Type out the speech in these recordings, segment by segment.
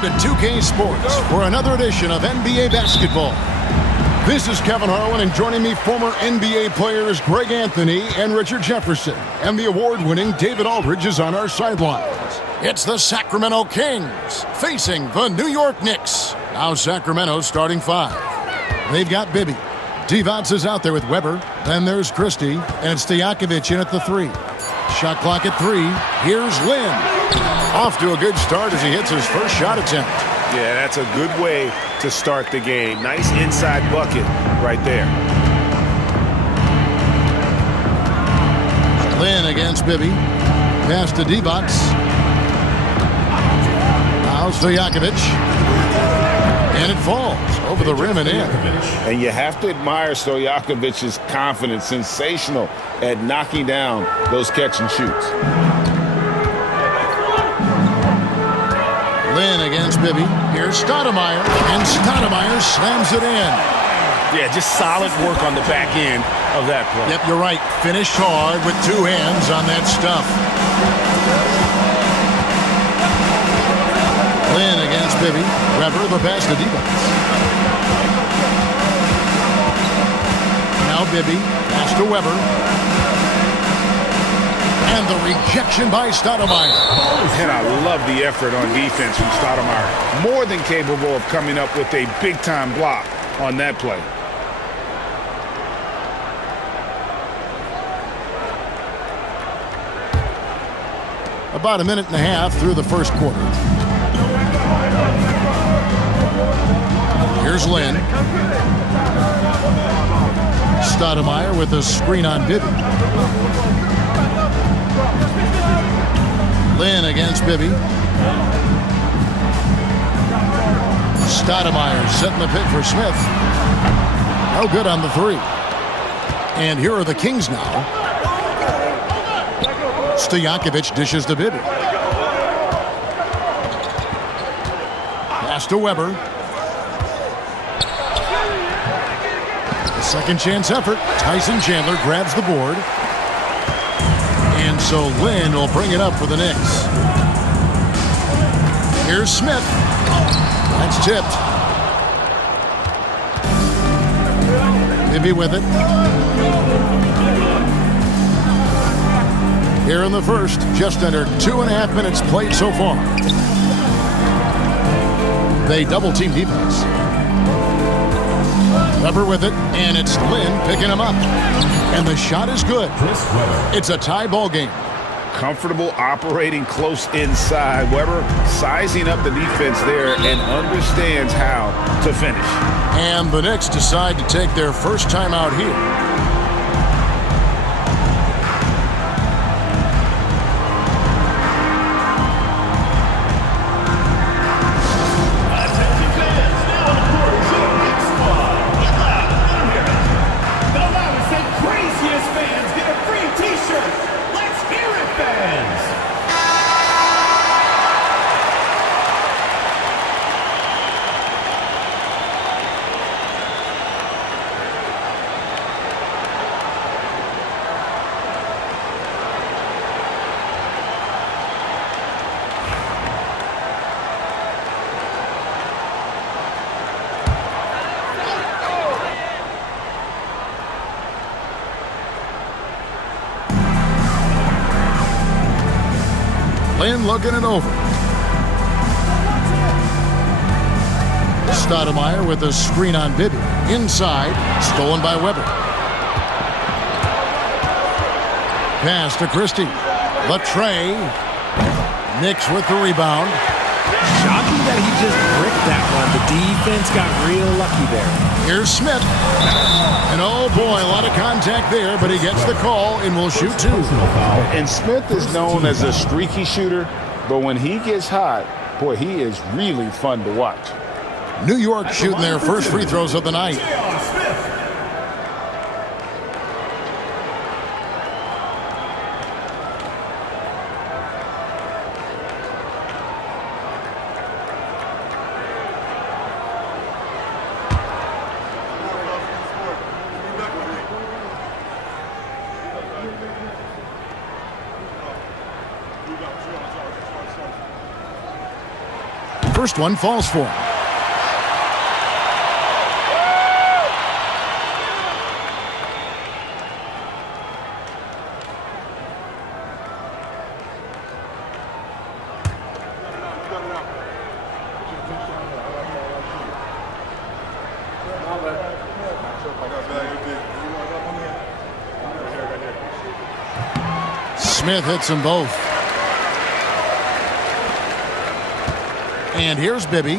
Welcome to 2K Sports for another edition of NBA basketball. This is Kevin Harlan, and joining me, former NBA players Greg Anthony and Richard Jefferson. And the award-winning David Aldridge is on our sidelines. It's the Sacramento Kings facing the New York Knicks. Now Sacramento starting five. They've got Bibby. Divac is out there with Weber. Then there's Christie, and it's Stojakovic in at the three. Shot clock at 3. Here's Lynn. Off to a good start as he hits his first shot attempt. Yeah, that's a good way to start the game. Nice inside bucket right there. Lynn against Bibby. Pass to Divac. Now Stojakovic. And it falls over the rim and in. And you have to admire Stojakovic's confidence. Sensational at knocking down those catch and shoots. Lynn against Bibby. Here's Stoudemire. And Stoudemire slams it in. Yeah, just solid work on the back end of that play. Yep, you're right. Finished hard with two hands on that stuff. Lynn against Bibby. Weber, the pass to Divac. Now Bibby. Pass to Weber. And the rejection by Stoudemire. And I love the effort on defense from Stoudemire. More than capable of coming up with a big-time block on that play. About a minute and a half through the first quarter. Here's Lynn. Stoudemire with a screen on Bibby. Lynn against Bibby. Stoudemire setting the pick for Smith. No good on the three. And here are the Kings now. Stojakovic dishes to Bibby. Pass to Weber. A second chance effort. Tyson Chandler grabs the board. And so Lynn will bring it up for the Knicks. Here's Smith. That's tipped. Bibby with it. Here in the first, just under 2.5 minutes played so far. They double-team defense. Weber with it, and it's Lynn picking him up. And the shot is good. It's a tie ball game. Comfortable operating close inside. Weber sizing up the defense there and understands how to finish. And the Knicks decide to take their first time out here. Lynn looking it over. Stoudemire with a screen on Bibby. Inside, stolen by Weber. Pass to Christie. The tray. Knicks with the rebound. Shocking that he just bricked that one. The defense got real lucky there. Here's Smith. And oh boy, a lot of contact there, but he gets the call and will shoot two. And Smith is known as a streaky shooter, but when he gets hot, boy, he is really fun to watch. New York shooting their first free throws of the night. first one falls for him. Smith hits them both. And here's Bibby.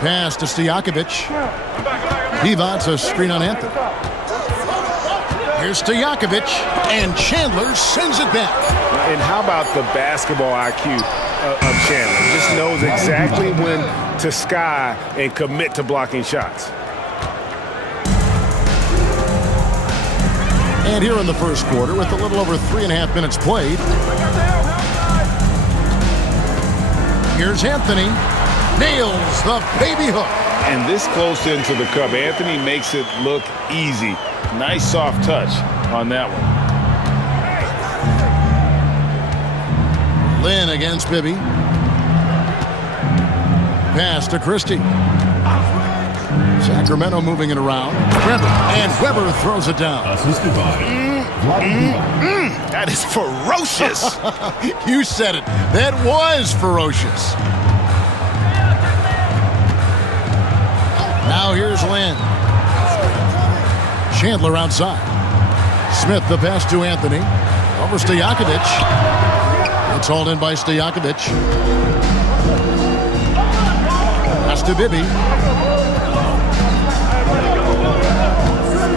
Pass to Stojakovic. He wants a screen on Anthony. Here's Stojakovic, and Chandler sends it back. And how about the basketball IQ of Chandler? Just knows exactly when to sky and commit to blocking shots. And here in the first quarter, with a little over 3.5 minutes played, here's Anthony. Nails the baby hook. And this close into the cup, Anthony makes it look easy. Nice soft touch on that one. Lynn against Bibby. Pass to Christie. Sacramento moving it around. Weber, and Weber throws it down. That is ferocious. You said it. That was ferocious. Now here's Lynn. Chandler outside. Smith the pass to Anthony. Over Stojakovic. It's hauled in by Stojakovic. Pass to Bibby.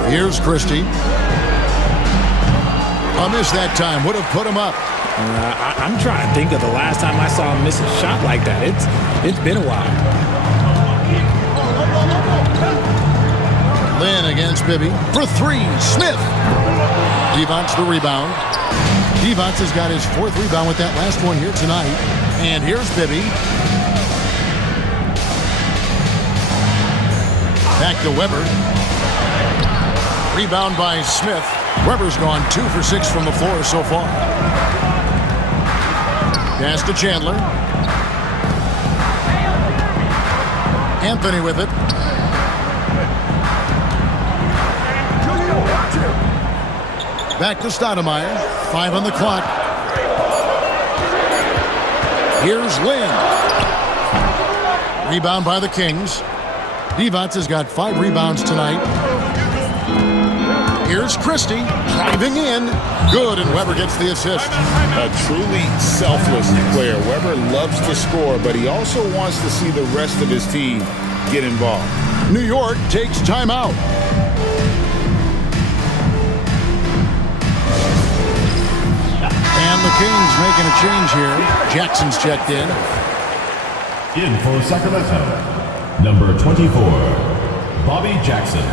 Here's Christie. A miss that time. Would have put him up. I'm trying to think of the last time I saw him miss a shot like that. It's been a while. Lynn against Bibby for three. Smith. Devon's the rebound. Devon's has got his fourth rebound with that last one here tonight. And here's Bibby. Back to Weber. Rebound by Smith. Weber's gone 2 for 6 from the floor so far. Pass to Chandler. Anthony with it. Back to Stoudemire. 5 on the clock. Here's Lynn. Rebound by the Kings. Devon's has got 5 rebounds tonight. Here's Christie driving in. Good, and Weber gets the assist. A truly selfless player. Weber loves to score, but he also wants to see the rest of his team get involved. New York takes timeout. And the Kings making a change here. Jackson's checked in. In for Sacramento, number 24, Bobby Jackson.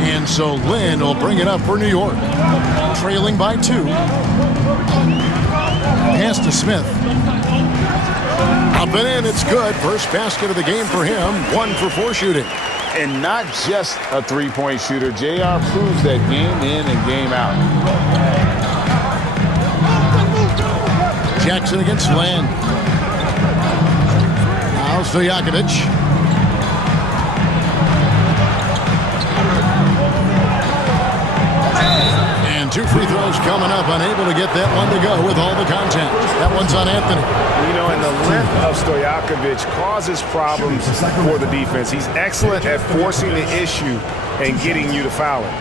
And so Lynn will bring it up for New York. Trailing by 2. Pass to Smith. Up and in, it's good. First basket of the game for him. 1 for 4 shooting. And not just a three-point shooter. JR proves that game in and game out. Jackson against Lynn. Now Stojakovic. And 2 free throws coming up. Unable to get that one to go with all the contact. That one's on Anthony. You know, and the length of Stojakovic causes problems for the defense. He's excellent at forcing the issue and getting you to foul it.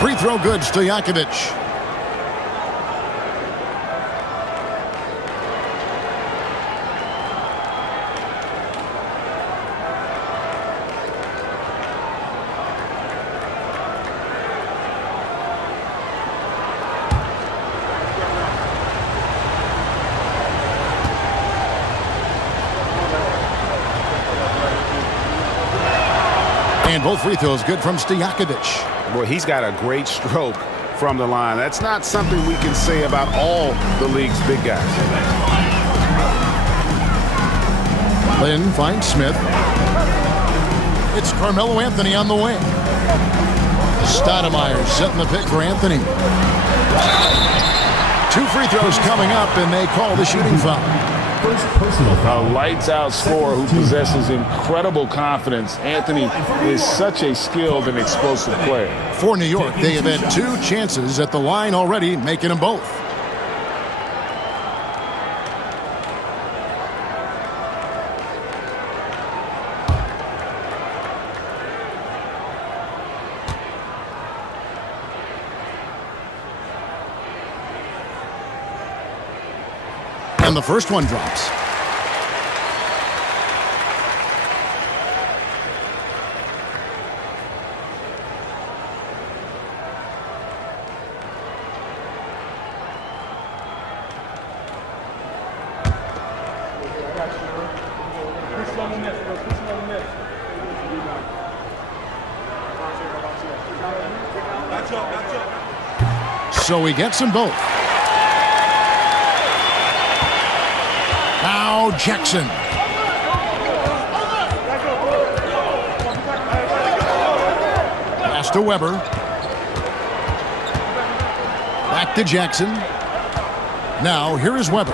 Free throw good, Stojakovic. And both free throws good from Stojakovic. Boy, he's got a great stroke from the line. That's not something we can say about all the league's big guys. Lynn finds Smith. It's Carmelo Anthony on the wing. Stoudemire setting the pick for Anthony. 2 free throws coming up, and they call the shooting foul. First personal foul. A lights-out scorer who possesses incredible confidence. Anthony is such a skilled and explosive player. For New York, they have had 2 chances at the line already, making them both. And the first one drops. So he gets them both. Now Jackson. Pass to Weber. Back to Jackson. Now here is Weber.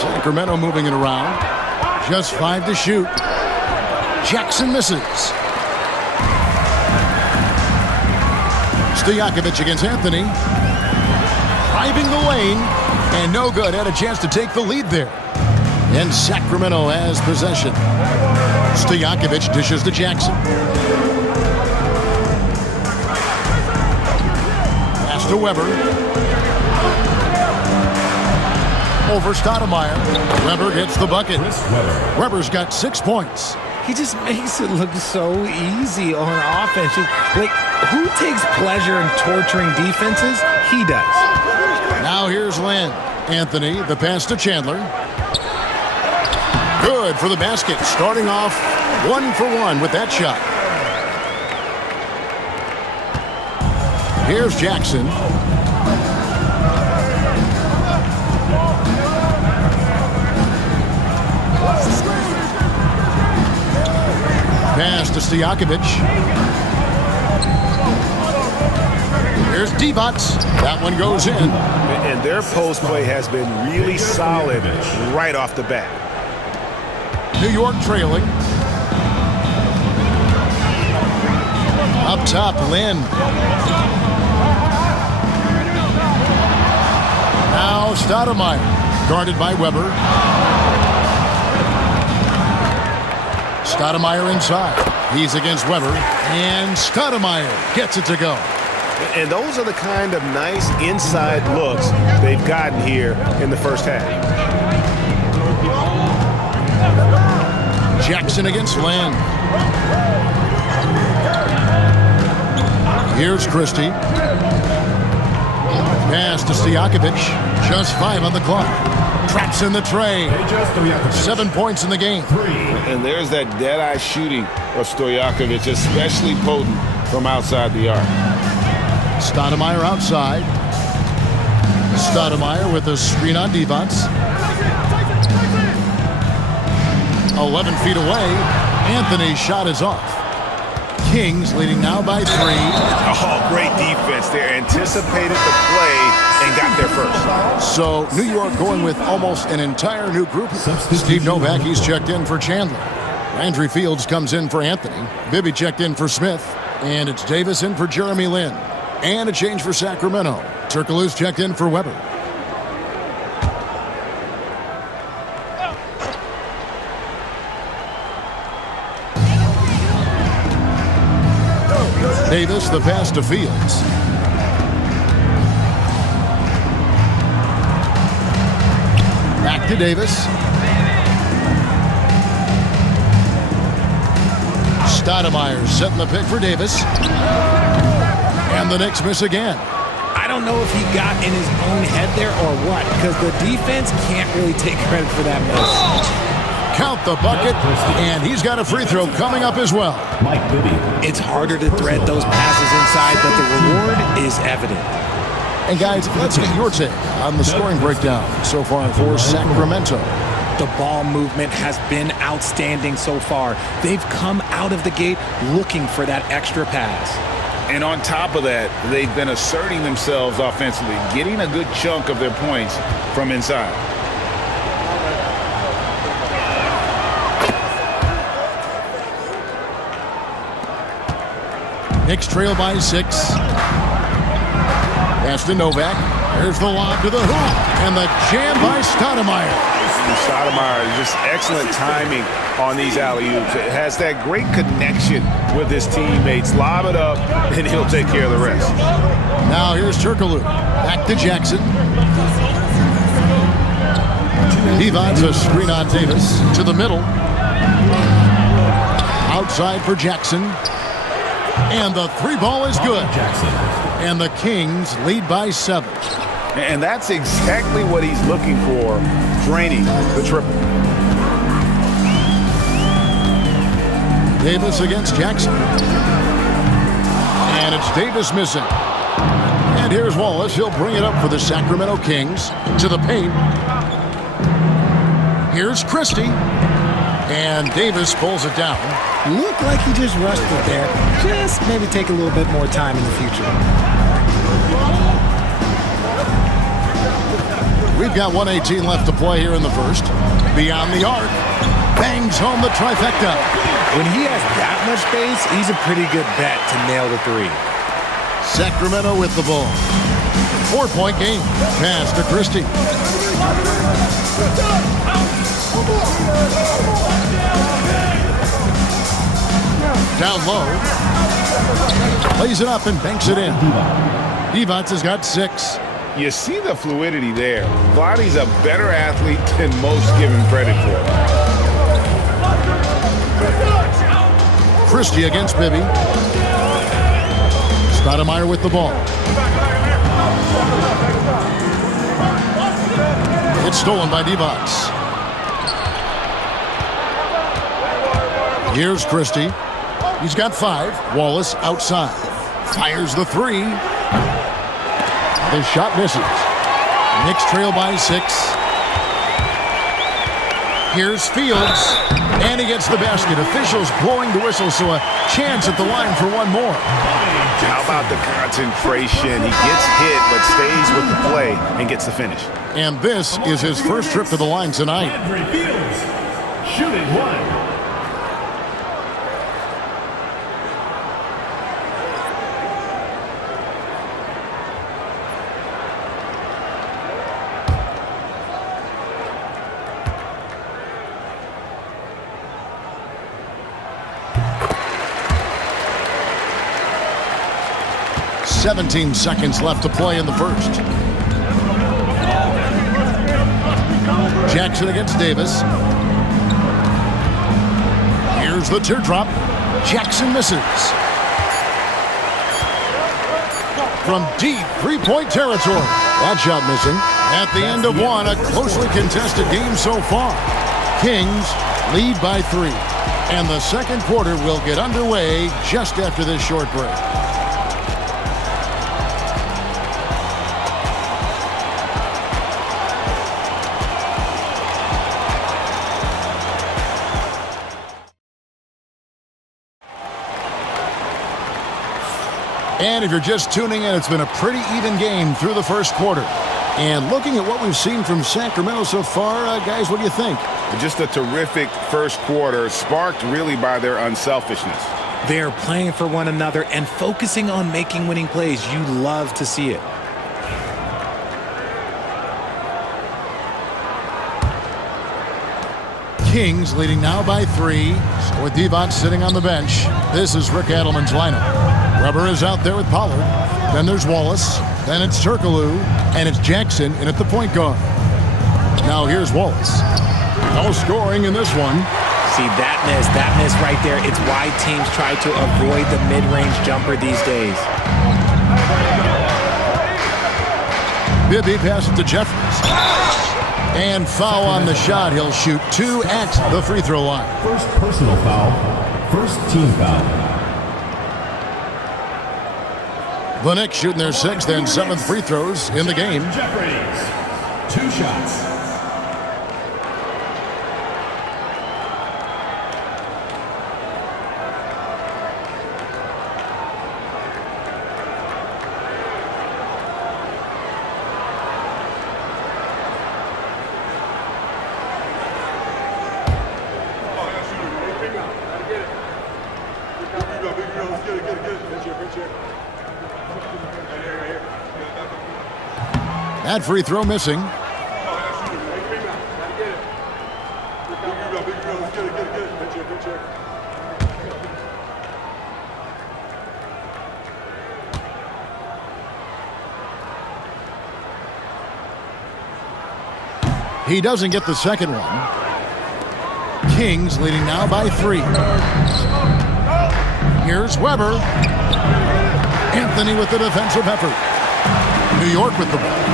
Sacramento moving it around. Just 5 to shoot. Jackson misses. Stojakovic against Anthony. Driving the lane. And no good. Had a chance to take the lead there. And Sacramento has possession. Stojakovic dishes to Jackson. Pass to Weber. Over Stoudemire. Weber gets the bucket. Weber's got 6 points. He just makes it look so easy on offense. Like, who takes pleasure in torturing defenses? He does. Now here's Lynn. Anthony, the pass to Chandler. Good for the basket. Starting off 1 for 1 with that shot. Here's Jackson. Pass to Stojakovic. Here's Divac. That one goes in. And their post play has been really solid right off the bat. New York trailing. Up top, Lynn. Now Stoudemire, guarded by Weber. Stoudemire inside. He's against Weber. And Stoudemire gets it to go. And those are the kind of nice inside looks they've gotten here in the first half. Jackson against Lynn. Here's Christie. Pass to Stojakovic. Just 5 on the clock. Traps in the tray. 7 points in the game. And there's that dead-eye shooting of Stojakovic, especially potent from outside the arc. Stoudemire outside. Stoudemire with a screen on Divac. 11 feet away. Anthony's shot is off. Kings leading now by 3. Oh, great defense there. Anticipated the play and got there first. So New York going with almost an entire new group. Steve Novak, he's checked in for Chandler. Landry Fields comes in for Anthony. Bibby checked in for Smith. And it's Davis in for Jeremy Lin. And a change for Sacramento. Turkoglu's checked in for Weber. Davis, the pass to Fields. Back to Davis. Stoudemire setting the pick for Davis. And the Knicks miss again. I don't know if he got in his own head there or what, because the defense can't really take credit for that miss. count the bucket, and he's got a free throw coming up as well. It's harder to thread those passes inside, but the reward is evident. And guys, let's get your take on the scoring breakdown so far for Sacramento. The ball movement has been outstanding so far. They've come out of the gate looking for that extra pass. And on top of that, they've been asserting themselves offensively, getting a good chunk of their points from inside. Knicks trail by 6. Pass to Novak. There's the lob to the hoop. And the jam by Stoudemire. Stoudemire, just excellent timing on these alley-oops. It has that great connection with his teammates. Lob it up, and he'll take care of the rest. Now here's Turkoglu. Back to Jackson. Divac a screen on Davis. To the middle. Outside for Jackson. And the three ball is good. And the Kings lead by 7. And that's exactly what he's looking for, draining the triple. Davis against Jackson. And it's Davis missing. And here's Wallace. He'll bring it up for the Sacramento Kings. To the paint. Here's Christie. And Davis pulls it down. Looked like he just rushed it there. Just maybe take a little bit more time in the future. We've got 1:18 left to play here in the first. Beyond the arc. Bangs home the trifecta. When he has that much space, he's a pretty good bet to nail the three. Sacramento with the ball. 4-point game. Pass to Christie. Down low. Plays it up and banks it in. Divac has got 6. You see the fluidity there. Vlade's a better athlete than most give him credit for. Christie against Bibby. Stoudemire with the ball. It's stolen by Divac. Here's Christie. He's got 5. Wallace outside. Fires the 3. His shot misses. Knicks trail by 6. Here's Fields. And he gets the basket. Officials blowing the whistle, so a chance at the line for one more. How about the concentration? He gets hit, but stays with the play and gets the finish. And this is his first trip to the line tonight. Shooting 1. Seventeen seconds left to play in the first. Jackson against Davis. Here's the teardrop. Jackson misses. From deep three-point territory. That shot missing. At the end of one, a closely contested game so far. Kings lead by 3. And the second quarter will get underway just after this short break. And if you're just tuning in, it's been a pretty even game through the first quarter. And looking at what we've seen from Sacramento so far, guys, what do you think? Just a terrific first quarter, sparked really by their unselfishness. They're playing for one another and focusing on making winning plays. You love to see it. Kings leading now by 3. So with Divac sitting on the bench, this is Rick Adelman's lineup. Rubber is out there with Pollard. Then there's Wallace. Then it's Turkoglu. And it's Jackson in at the point guard. Now here's Wallace. No scoring in this one. See, that miss right there. It's why teams try to avoid the mid-range jumper these days. Bibby passes to Jeffries. And foul on the shot. He'll shoot 2 at the free throw line. First personal foul. First team foul. The Knicks shooting their 6th and 7th free throws in the game. Jeffries, 2 shots. That free throw missing. He doesn't get the second one. Kings leading now by 3. Here's Weber. Anthony with the defensive effort. New York with the ball.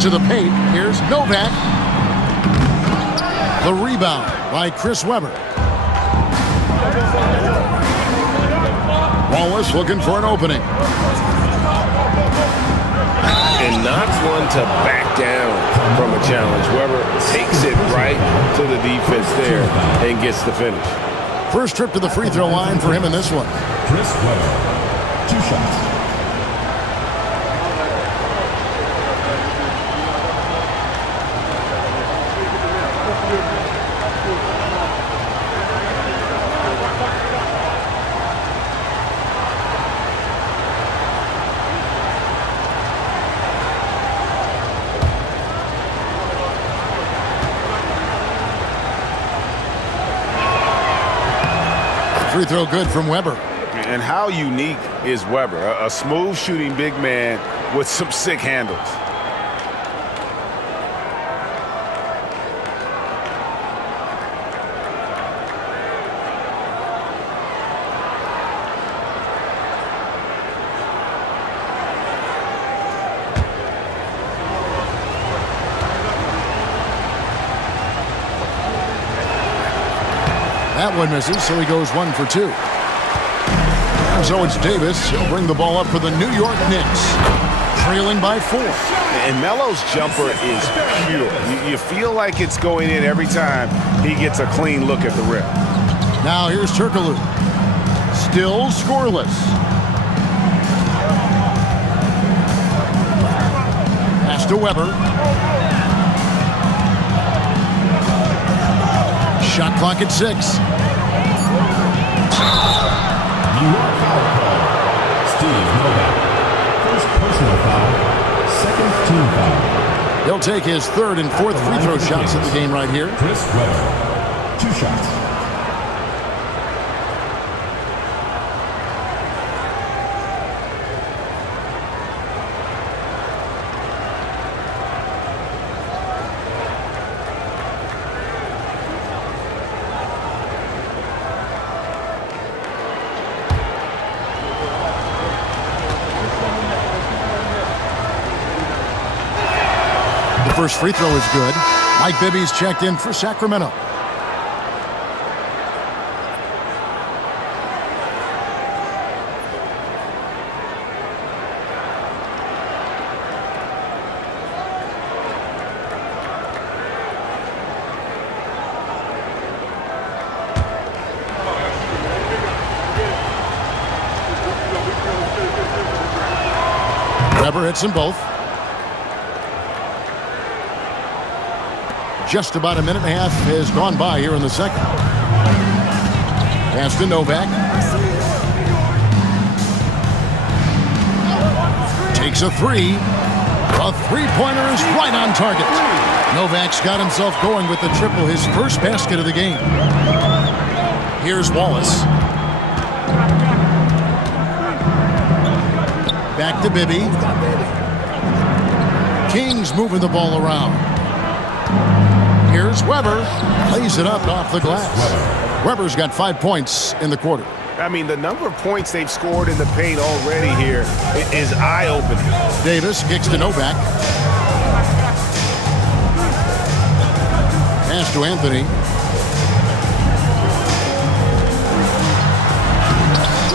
To the paint. Here's Novak. The rebound by Chris Weber. Wallace looking for an opening. And not one to back down from a challenge. Weber takes it right to the defense there and gets the finish. First trip to the free throw line for him in this one. Chris Weber, 2 shots. Free throw good from Weber. And how unique is Weber? A smooth shooting big man with some sick handles. That one misses, so he goes 1 for 2. And so it's Davis. He'll bring the ball up for the New York Knicks, trailing by 4. And Melo's jumper is pure. You feel like it's going in every time he gets a clean look at the rim. Now here's Turkoglu. Still scoreless. Pass to Weber. Shot clock at 6. New York foul call. Steve Novak. First personal foul. Second team foul. He'll take his 3rd and 4th free throw shots at the game right here. Chris Weber, 2 shots. First free throw is good. Mike Bibby's checked in for Sacramento. Weber hits them both. Just about a minute and a half has gone by here in the second. Pass to Novak. Takes a 3. A three-pointer is right on target. Novak's got himself going with the triple, his first basket of the game. Here's Wallace. Back to Bibby. Kings moving the ball around. Here's Weber. Lays it up off the glass. Weber's got 5 points in the quarter. I mean, the number of points they've scored in the paint already here is eye-opening. Davis kicks to Novak. Pass to Anthony.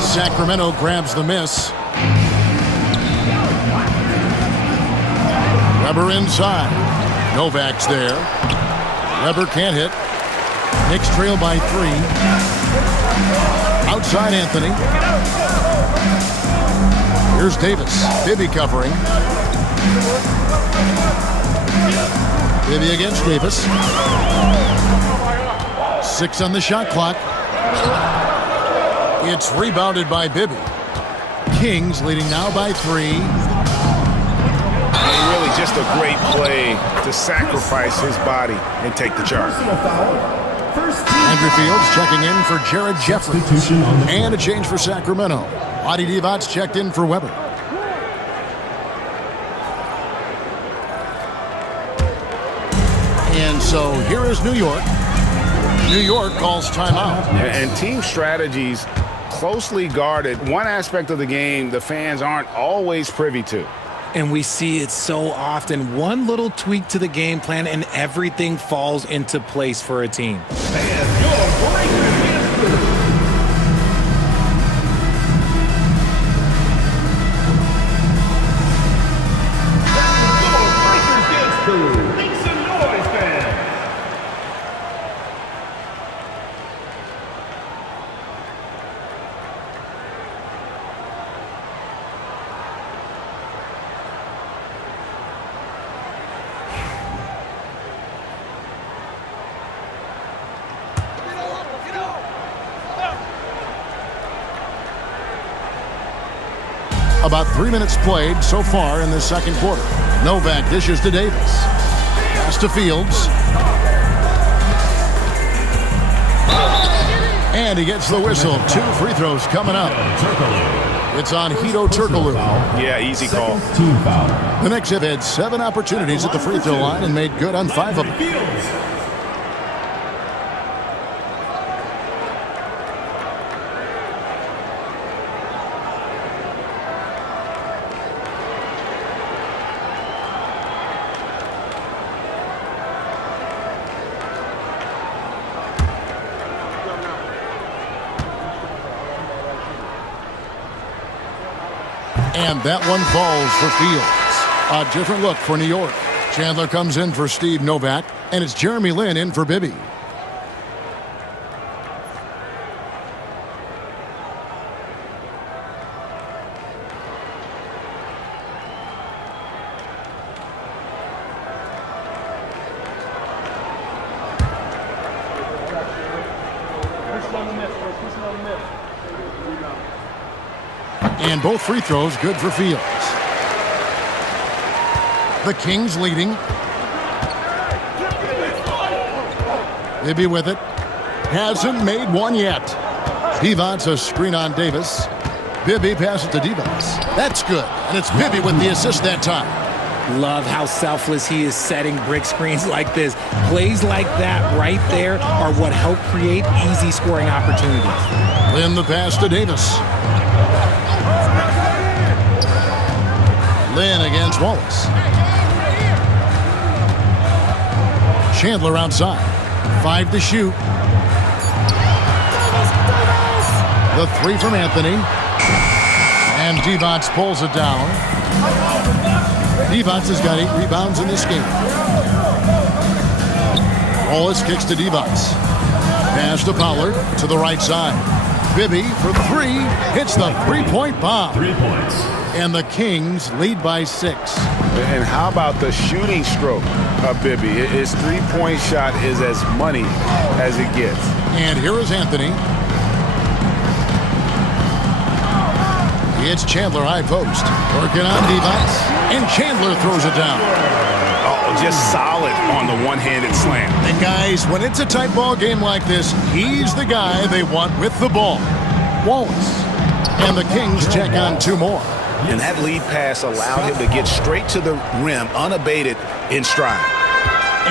Sacramento grabs the miss. Weber inside. Novak's there. Weber can't hit. Knicks trail by 3. Outside Anthony. Here's Davis. Bibby covering. Bibby against Davis. 6 on the shot clock. It's rebounded by Bibby. Kings leading now by 3. And really just a great play to sacrifice his body and take the charge. Andrew Fields checking in for Jared Jeffries. And a change for Sacramento. Adi Divac checked in for Weber. And so here is New York. New York calls timeout. And team strategies closely guarded. One aspect of the game the fans aren't always privy to. And we see it so often. One little tweak to the game plan and everything falls into place for a team. About 3 minutes played so far in the second quarter. Novak dishes to Davis. Pass to Fields. And he gets the whistle. 2 free throws coming up. It's on Hedo Turkoglu. Yeah, easy call. Team foul. The Knicks have had 7 opportunities at the free throw line and made good on 5 of them. And that one falls for Fields. A different look for New York. Chandler comes in for Steve Novak, and it's Jeremy Lin in for Bibby. And both free throws good for Fields. The Kings leading. Bibby with it. Hasn't made one yet. Divac a screen on Davis. Bibby passes to Divac. That's good. And it's Bibby with the assist that time. Love how selfless he is setting brick screens like this. Plays like that right there are what help create easy scoring opportunities. Lin the pass to Davis. Lin against Wallace. Chandler outside. 5 to shoot. The 3 from Anthony. And Divac pulls it down. Divac has got 8 rebounds in this game. Wallace kicks to Divac. Pass to Pollard to the right side. Bibby for 3. Hits the 3-point bomb. 3 points. And the Kings lead by 6. And how about the shooting stroke of Bibby? His 3-point shot is as money as it gets. And here is Anthony. It's Chandler high post. Working on Divac. And Chandler throws it down. Oh, just solid on the one-handed slam. And guys, when it's a tight ball game like this, he's the guy they want with the ball. Wallace. And the Kings check on 2 more. And that lead pass allowed him to get straight to the rim, unabated in stride.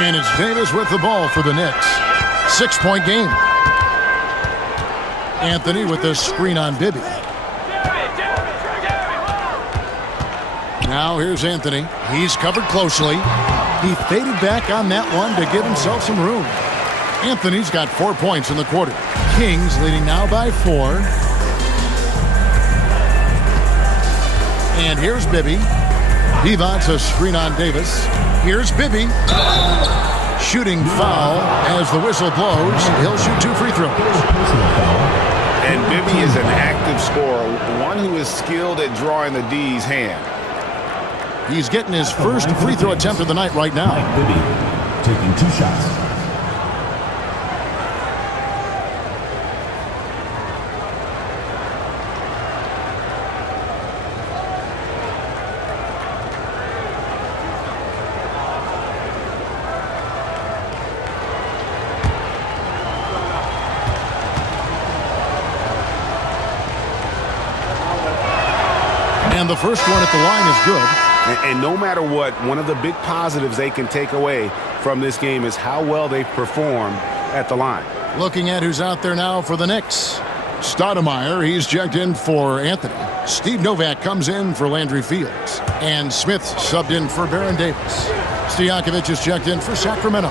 And it's Davis with the ball for the Knicks. 6-point game. Anthony with the screen on Bibby. Now here's Anthony. He's covered closely. He faded back on that one to give himself some room. Anthony's got 4 points in the quarter. Kings leading now by 4. And here's Bibby. Divac a screen on Davis. Here's Bibby. Shooting foul as the whistle blows. He'll shoot 2 free throws. And Bibby is an active scorer, one who is skilled at drawing the D's hand. He's getting his first free throw attempt of the night right now. Bibby taking 2 shots. And the first one at the line is good. And no matter what, one of the big positives they can take away from this game is how well they perform at the line. Looking at who's out there now for the Knicks. Stoudemire, he's checked in for Anthony. Steve Novak comes in for Landry Fields. And Smith subbed in for Baron Davis. Stojakovic is checked in for Sacramento.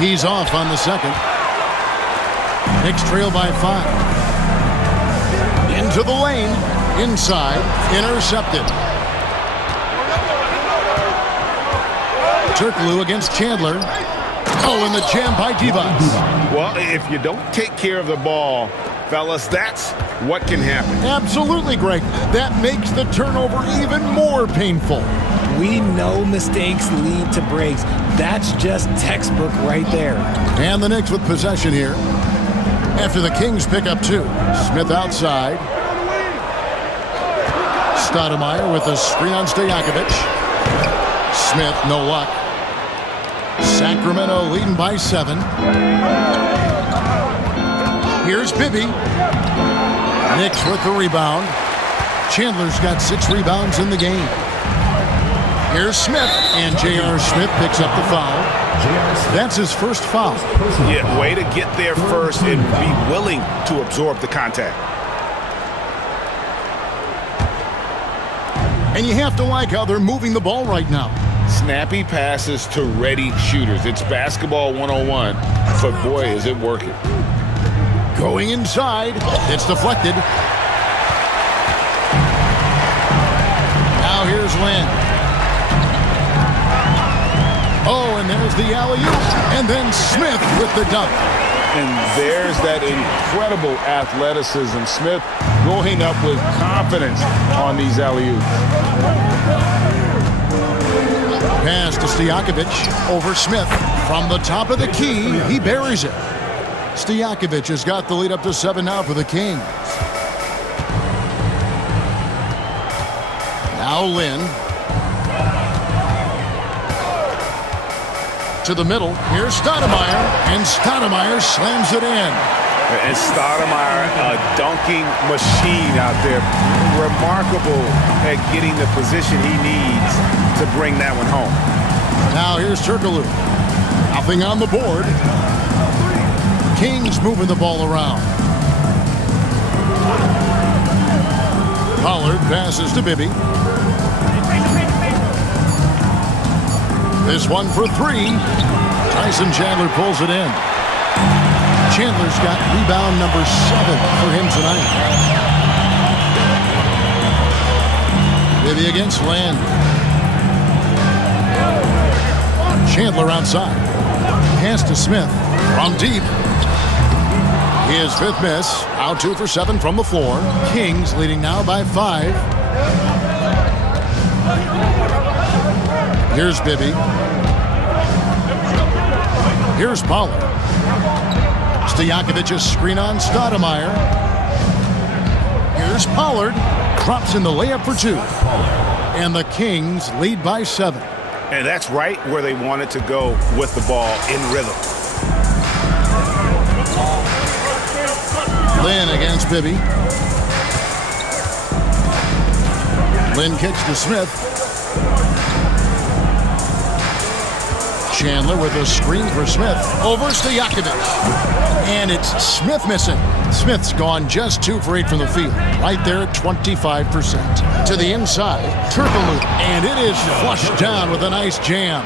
He's off on the second. Knicks trail by 5. Into the lane. Inside. Intercepted. Turkoglu against Chandler. Oh, and the jam by Divac. Well, if you don't take care of the ball, fellas, that's what can happen. Absolutely, Greg. That makes the turnover even more painful. We know mistakes lead to breaks. That's just textbook right there. And the Knicks with possession here. After the Kings pick up 2. Smith outside. Stoudemire with a screen on Stojakovic. Smith, no luck. Sacramento leading by 7. Here's Bibby. Knicks with the rebound. Chandler's got 6 rebounds in the game. Here's Smith, and J.R. Smith picks up the foul. That's his first foul. Yeah, way to get there first and be willing to absorb the contact. And you have to like how they're moving the ball right now. Snappy passes to ready shooters. It's basketball 101, but boy, is it working. Going inside. It's deflected. Now here's Lynn. Oh, and there's the alley-oop. And then Smith with the dunk. And there's that incredible athleticism. Smith going up with confidence on these alley-oops. Pass to Stojakovic over Smith. From the top of the key, he buries it. Stojakovic has got the lead up to 7 now for the Kings. Now Lynn. To the middle. Here's Stoudemire. And Stoudemire slams it in. And Stoudemire, a dunking machine out there. Remarkable at getting the position he needs to bring that one home. Now here's Turkoglu. Nothing on the board. Kings moving the ball around. Pollard passes to Bibby. This one for 3. Tyson Chandler pulls it in. Chandler's got rebound number 7 for him tonight. Bibby against Land. Chandler outside. Pass to Smith from deep. His 5th miss. Out 2 for 7 from the floor. Kings leading now by 5. Here's Bibby. Here's Pollard. Stojakovic's screen on Stoudemire. Here's Pollard. Drops in the layup for 2. And the Kings lead by 7. And that's right where they wanted to go with the ball in rhythm. Lynn against Bibby. Lynn kicks to Smith. Chandler with a screen for Smith. Over Stojakovic. And it's Smith missing. Smith's gone just 2 for 8 from the field. Right there at 25%. To the inside, Turkoglu. And it is flushed down with a nice jam.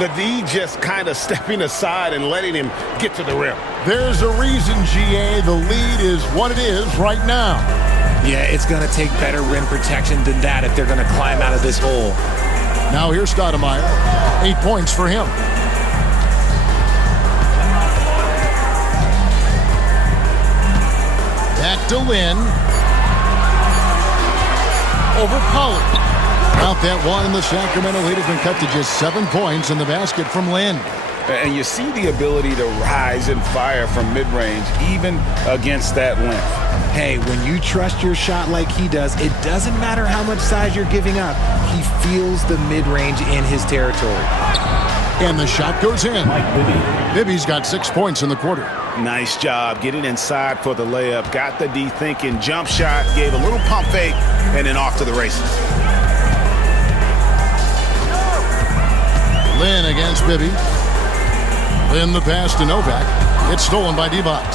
The D just kind of stepping aside and letting him get to the rim. There's a reason, GA. The lead is what it is right now. Yeah, it's going to take better rim protection than that if they're going to climb out of this hole. Now here's Stoudemire. 8 points for him. Back to Lynn. Over Pollard. Out that one, and the Sacramento lead has been cut to just 7 points in the basket from Lynn. And you see the ability to rise and fire from mid-range, even against that length. Hey, when you trust your shot like he does, it doesn't matter how much size you're giving up. He feels the mid-range in his territory. And the shot goes in. Bibby's got 6 points in the quarter. Nice job getting inside for the layup. Got the D thinking, jump shot, gave a little pump fake, and then off to the races. Lynn against Bibby. Lynn the pass to Novak. It's stolen by Divac.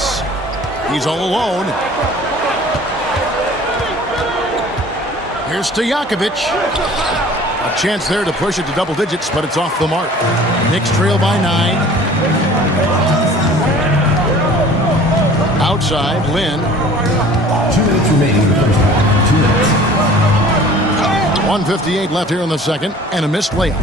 He's all alone. Here's Stojakovic. A chance there to push it to double digits, but it's off the mark. Knicks trail by 9. Outside, Lynn. 2 minutes remaining in the first half. 2 minutes. 1:58 left here in the second, and a missed layup.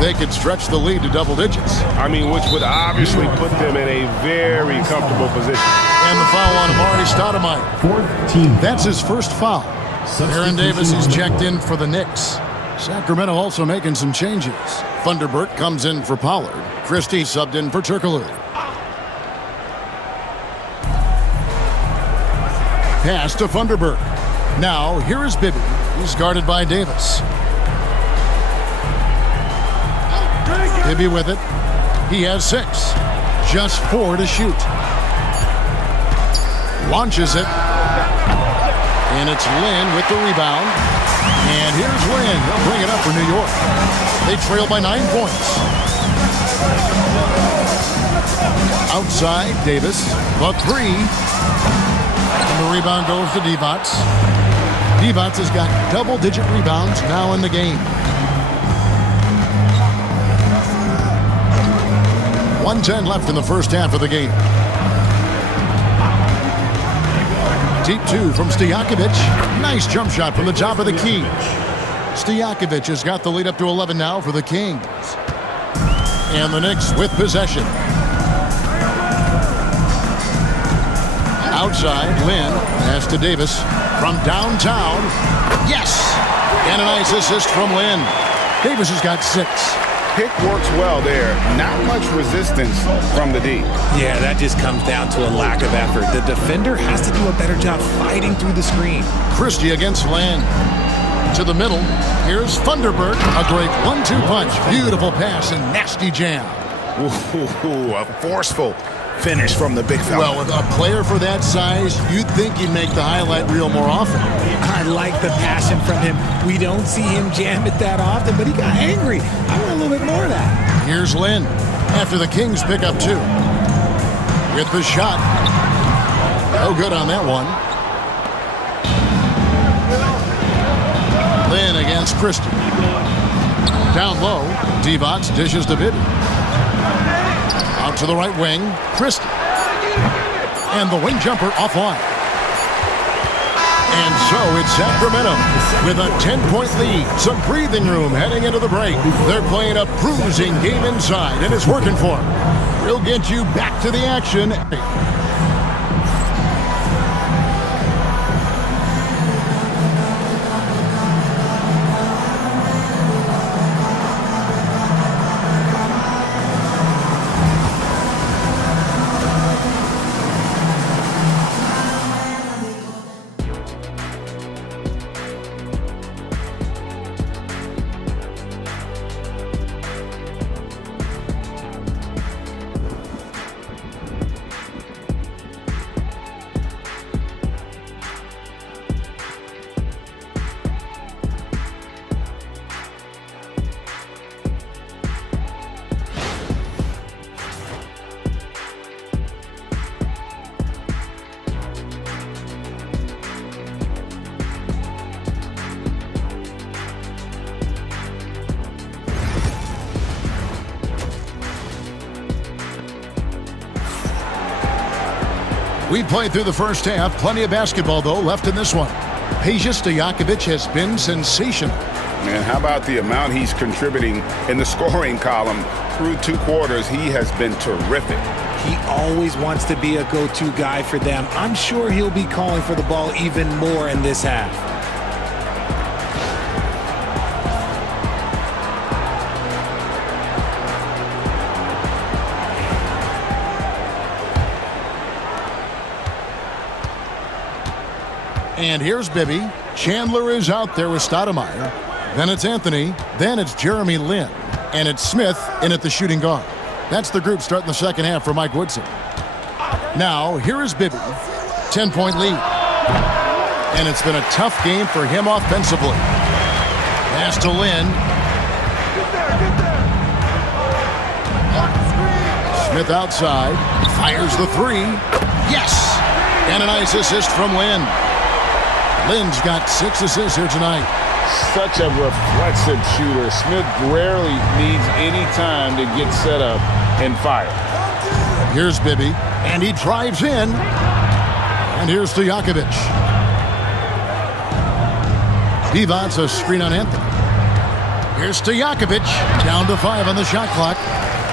They could stretch the lead to double digits. I mean, which would obviously put them in a very comfortable position. And the foul on Amari Stoudemire. 4th team. That's his first foul. Aaron Davis is checked in for the Knicks. Sacramento also making some changes. Thunderbird comes in for Pollard. Christie subbed in for Turkoglu. Pass to Thunderbird. Now, here is Bibby. He's guarded by Davis. Bibby with it. He has 6. Just 4 to shoot. Launches it. And it's Lynn with the rebound. And here's Lynn. He'll bring it up for New York. They trail by 9 points. Outside, Davis. The 3. And the rebound goes to Divac. Divac has got double-digit rebounds now in the game. 1:10 left in the first half of the game. Deep 2 from Stojakovic. Nice jump shot from the top of the key. Stojakovic has got the lead up to 11 now for the Kings. And the Knicks with possession. Outside, Lynn pass to Davis from downtown. Yes! And a nice assist from Lynn. Davis has got 6. Pick works well there. Not much resistance from the D. Yeah, that just comes down to a lack of effort. The defender has to do a better job fighting through the screen. Christie against Land. To the middle. Here's Thunderbird. A great 1-2 punch. Beautiful pass and nasty jam. Ooh, a forceful finish from the big fella. Well, with a player for that size, you'd think he'd make the highlight reel more often. I like the passion from him. We don't see him jam it that often, but he got angry. I want a little bit more of that. Here's Lynn after the Kings pick up 2. With the shot. No good on that one. Lynn against Christie. Down low, Divac dishes to Bibby. Out to the right wing, Christie. And the wing jumper offline. And so it's Sacramento with a 10-point lead. Some breathing room heading into the break. They're playing a bruising game inside, and it's working for them. We'll get you back to the action. We played through the first half. Plenty of basketball, though, left in this one. Peja Stojakovic has been sensational. And how about the amount he's contributing in the scoring column through 2 quarters? He has been terrific. He always wants to be a go-to guy for them. I'm sure he'll be calling for the ball even more in this half. And here's Bibby. Chandler is out there with Stoudemire. Then it's Anthony. Then it's Jeremy Lin. And it's Smith in at the shooting guard. That's the group starting the second half for Mike Woodson. Now, here is Bibby. 10-point lead. And it's been a tough game for him offensively. Pass to Lin. Smith outside. Fires the 3. Yes! And a nice assist from Lin. Lin's got 6 assists here tonight. Such a reflexive shooter. Smith rarely needs any time to get set up and fire. Here's Bibby, and he drives in. And here's Stojakovic. Divac a screen on Anthony. Here's Stojakovic, down to 5 on the shot clock.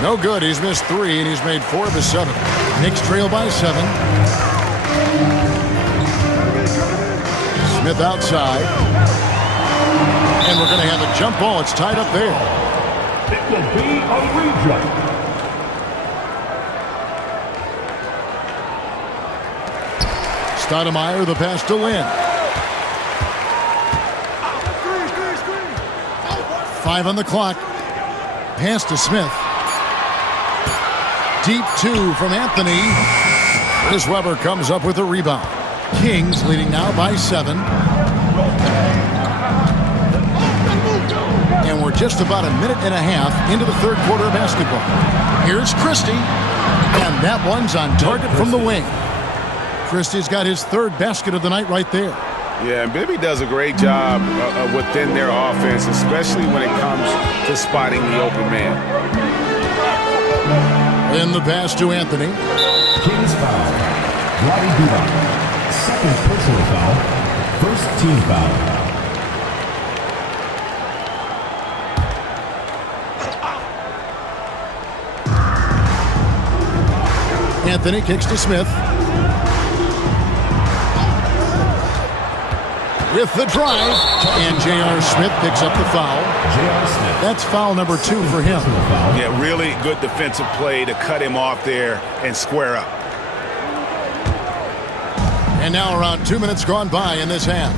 No good. He's missed 3, and he's made 4 of his 7. Knicks trail by 7. Smith outside. And we're going to have a jump ball. It's tied up there. It will be a rejump. Stoudemire, the pass to Lin. 5 on the clock. Pass to Smith. Deep 2 from Anthony. Chris Webber comes up with a rebound. Kings leading now by 7. And we're just about a minute and a half into the third quarter of basketball. Here's Christie. And that one's on target from the wing. Christie's got his 3rd basket of the night right there. Yeah, and Bibby does a great job within their offense, especially when it comes to spotting the open man. In the pass to Anthony. Kings foul. Robbie Divac. 2nd personal foul. 1st team foul. Anthony kicks to Smith. With the drive. And J.R. Smith picks up the foul. J.R. Smith. That's foul number 2 for him. Yeah, really good defensive play to cut him off there and square up. And now around 2 minutes gone by in this half.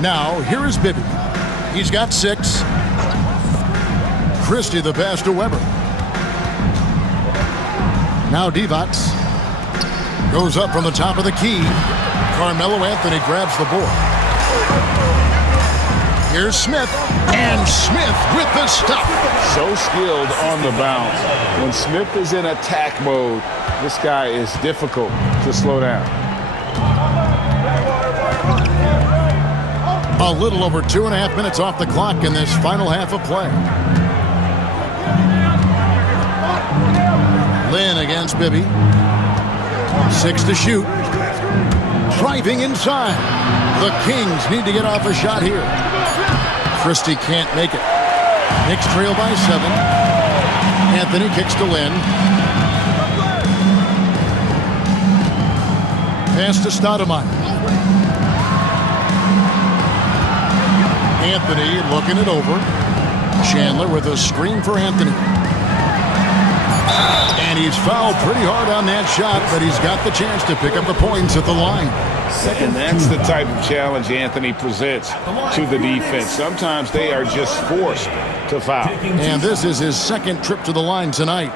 Now, here is Bibby. He's got 6. Christie the pass to Webber. Now Divac goes up from the top of the key. Carmelo Anthony grabs the board. Here's Smith. And Smith with the stop. So skilled on the bounce. When Smith is in attack mode, this guy is difficult to slow down. A little over 2.5 minutes off the clock in this final half of play. Lin against Bibby. 6 to shoot. Driving inside. The Kings need to get off a shot here. Christie can't make it. Knicks trail by 7. Anthony kicks to Lin. Pass to Stoudemire. Anthony looking it over. Chandler with a screen for Anthony. And he's fouled pretty hard on that shot, but he's got the chance to pick up the points at the line. And that's the type of challenge Anthony presents to the defense. Sometimes they are just forced to foul. And this is his 2nd trip to the line tonight.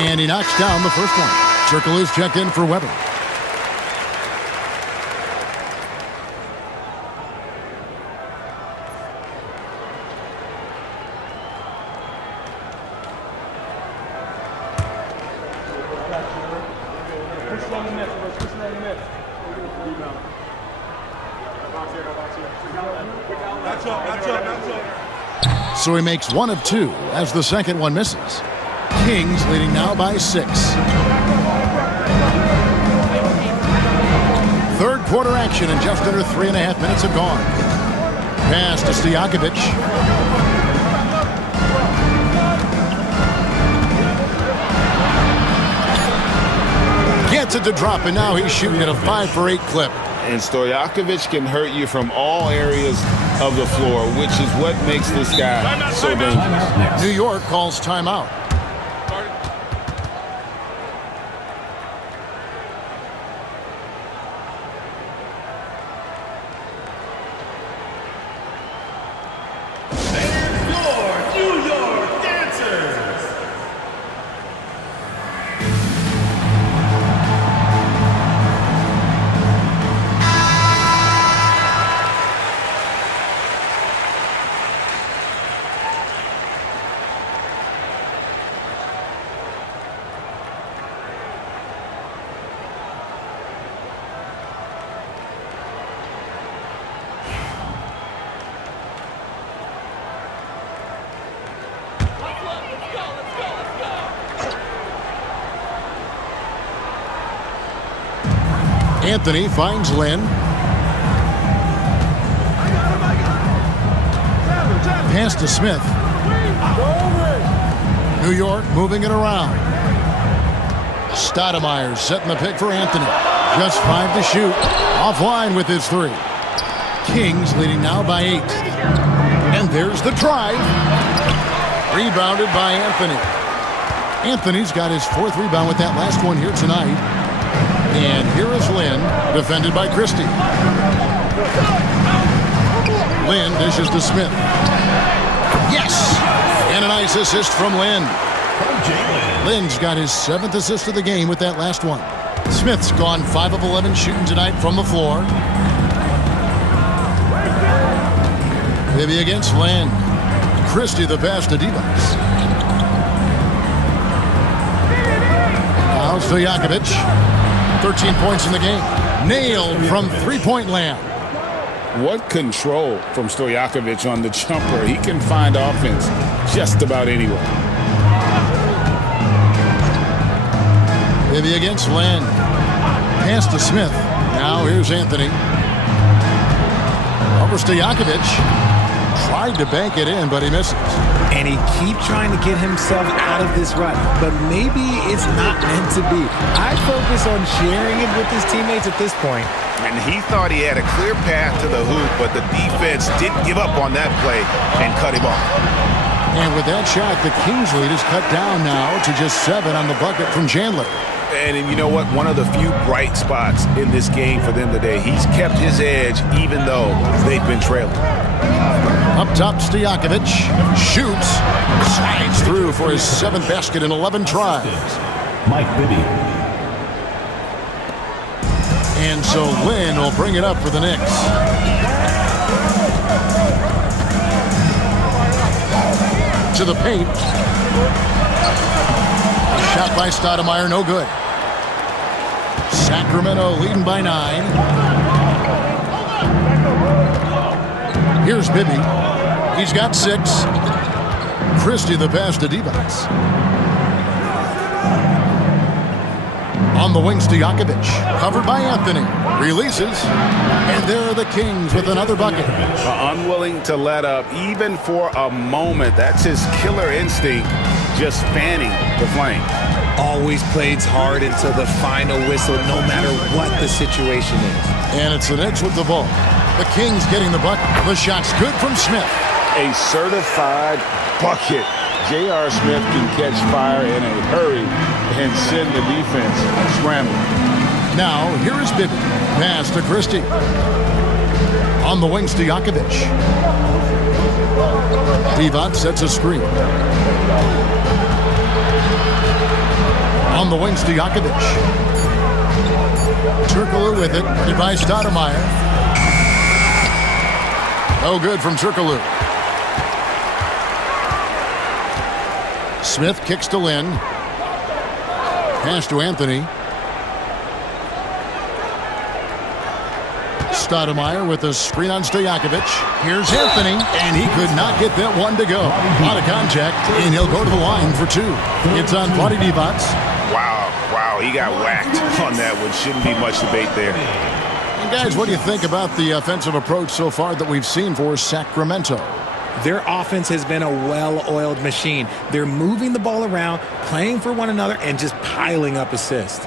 And he knocks down the first one. Circle is checked in for Webber. So he makes one of two as the second one misses. Kings leading now by 6. Third quarter action and just under 3.5 minutes have gone. Pass to Stojakovic. Gets it to drop, and now he's shooting at a 5 for 8 clip. And Stojakovic can hurt you from all areas of the floor, which is what makes this guy so dangerous. New York calls timeout. Anthony finds Lynn. Pass to Smith. New York moving it around. Stoudemire setting the pick for Anthony. Just 5 to shoot. Offline with his 3. Kings leading now by 8. And there's the drive. Rebounded by Anthony. Anthony's got his 4th rebound with that last one here tonight. And here is Lynn, defended by Christie. Lynn dishes to Smith. Yes! And a nice assist from Lynn. Lynn's got his 7th assist of the game with that last one. Smith's gone 5 of 11 shooting tonight from the floor. Bibby against Lynn. Christie the pass to Divas. Now Stojakovic. 13 points in the game. Nailed from three-point land. What control from Stojakovic on the jumper. He can find offense just about anywhere. Bibby against Lynn. Pass to Smith. Now here's Anthony. Over Stojakovic. Tried to bank it in, but he misses. And he keeps trying to get himself out of this rut, but maybe it's not meant to be. I focus on sharing it with his teammates at this point. And he thought he had a clear path to the hoop, but the defense didn't give up on that play and cut him off. And with that shot, the Kings lead is cut down now to just 7 on the bucket from Chandler. And you know what? One of the few bright spots in this game for them today. He's kept his edge even though they've been trailing. Up top, Stojakovic shoots, slides through for his 7th basket in 11 tries. Mike Bibby. And so Lynn will bring it up for the Knicks. To the paint. A shot by Stoudemire, no good. Sacramento leading by 9. Here's Bibby. He's got 6. Christie the pass to Divas. On the wing, Stojakovic. Covered by Anthony. Releases. And there are the Kings with another bucket. Unwilling to let up even for a moment. That's his killer instinct, just fanning the flame. Always plays hard until the final whistle, no matter what the situation is. And it's the Knicks with the ball. The Kings getting the bucket. The shot's good from Smith. A certified bucket. J.R. Smith can catch fire in a hurry and send the defense scrambling. Now, here is Bibby. Pass to Christie. On the wing, Stojakovic. Divac sets a screen. On the wing, Stojakovic. Turkoglu with it. By Stoudemire. No good from Turkoglu. Smith kicks to Lynn. Pass to Anthony. Stoudemire with a screen on Stojakovic. Here's Anthony, and he could not get that one to go. Out of contact, and he'll go to the line for two. It's on Vlade Divac. Wow, he got whacked on that one. Shouldn't be much debate there. And guys, what do you think about the offensive approach so far that we've seen for Sacramento? Their offense has been a well-oiled machine. They're moving the ball around, playing for one another, and just piling up assists.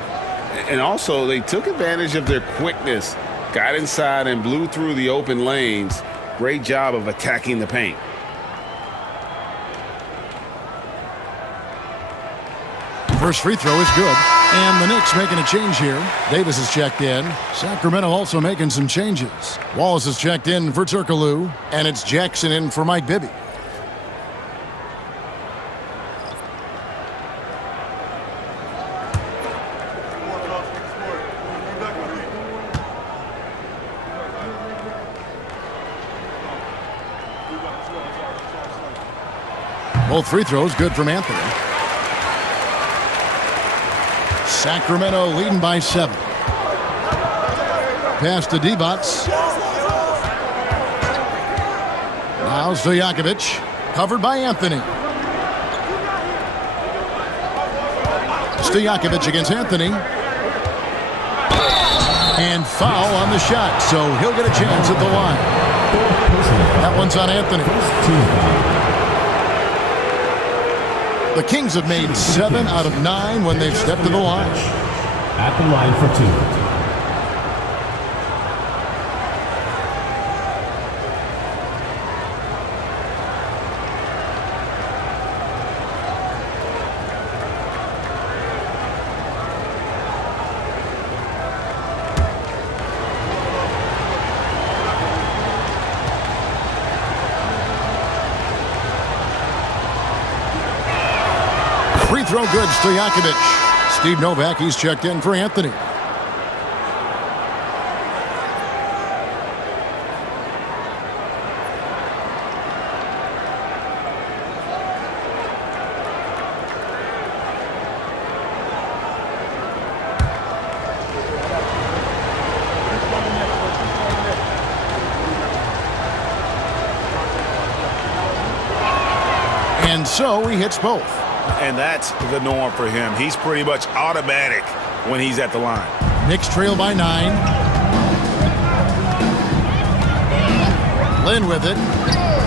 And also, they took advantage of their quickness, got inside and blew through the open lanes. Great job of attacking the paint. First free throw is good. And the Knicks making a change here. Davis is checked in. Sacramento also making some changes. Wallace is checked in for Turkoglu. And it's Jackson in for Mike Bibby. Both free throws good from Anthony. Sacramento leading by 7. Pass to Divac. Now Stojakovic, covered by Anthony. Stojakovic against Anthony. And foul on the shot, so he'll get a chance at the line. That one's on Anthony. The Kings have made 7 out of 9 when they've stepped to the line. At the line for 2. Free throw good, Stojakovic. Steve Novak, he's checked in for Anthony. And so he hits both. And that's the norm for him. He's pretty much automatic when he's at the line. Knicks trail by 9. Lynn with it.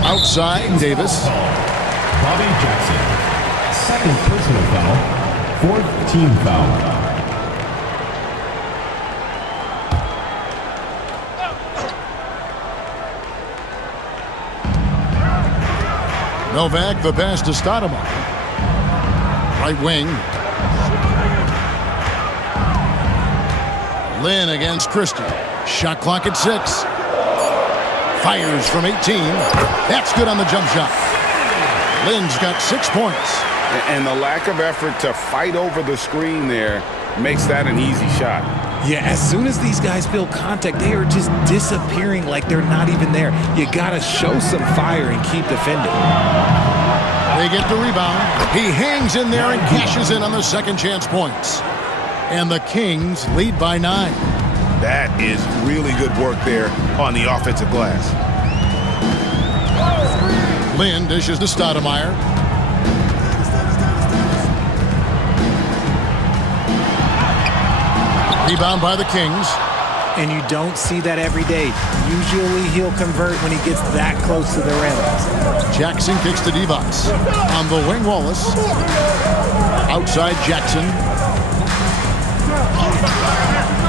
Outside, Davis. Bobby Jackson. Second personal foul. Fourth team foul. Novak, the pass to Stoudemire. Right wing. Lynn against Christie. Shot clock at 6. Fires from 18. That's good on the jump shot. Lynn's got 6 points. And the lack of effort to fight over the screen there makes that an easy shot. Yeah, as soon as these guys feel contact, they are just disappearing like they're not even there. You got to show some fire and keep defending. They get the rebound. He hangs in there and cashes in on the second chance points. And the Kings lead by 9. That is really good work there on the offensive glass. Lynn dishes to Stoudemire. Rebound by the Kings. And you don't see that every day. Usually he'll convert when he gets that close to the rim. Jackson kicks to Divac. On the wing, Wallace. Outside, Jackson.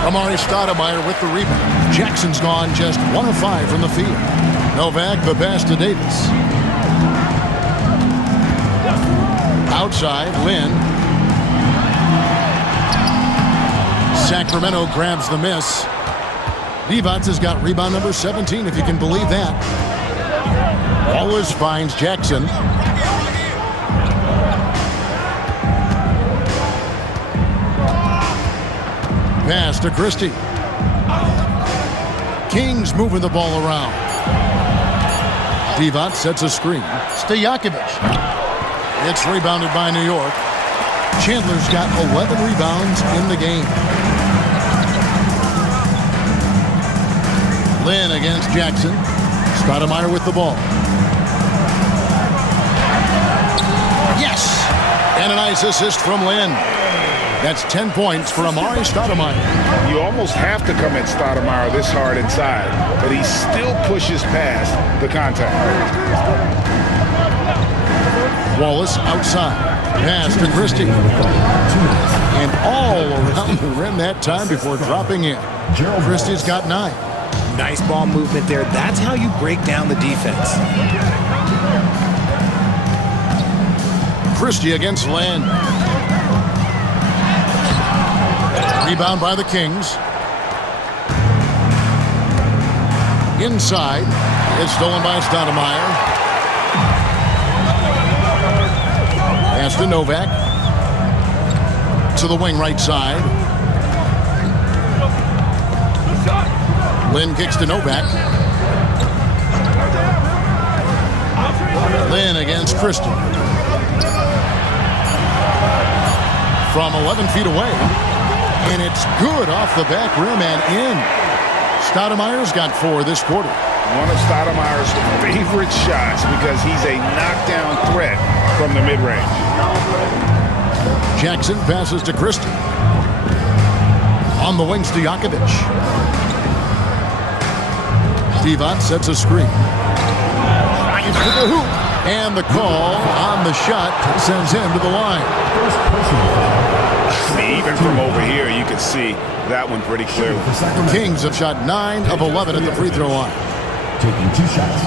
Amari Stoudemire with the rebound. Jackson's gone just 1 of 5 from the field. Novak, the pass to Davis. Outside, Lynn. Sacramento grabs the miss. Divac has got rebound number 17, if you can believe that. Wallace finds Jackson. Pass to Christie. Kings moving the ball around. Divac sets a screen. Stojakovic. It's rebounded by New York. Chandler's got 11 rebounds in the game. Lynn against Jackson. Stoudemire with the ball. Yes! And a nice assist from Lynn. That's 10 points for Amari Stoudemire. You almost have to come at Stoudemire this hard inside, but he still pushes past the contact. Wallace outside. Pass to Christie. And all around the rim that time before dropping in. Christie's got 9. Nice ball movement there. That's how you break down the defense. Christie against Lynn. Rebound by the Kings. Inside. It's stolen by Stoudemire. Pass to Novak. To the wing right side. Lynn kicks to Novak. Lynn against Christie. From 11 feet away. And it's good off the back rim and in. Stoudemire's got 4 this quarter. One of Stoudemire's favorite shots because he's a knockdown threat from the mid-range. Jackson passes to Christie. On the wing, Stojakovic. Divac sets a screen. Drives to the hoop. And the call on the shot sends him to the line. Even from over here, you can see that one pretty clearly. The Kings have shot 9 of 11 at the free throw line. Taking 2 shots.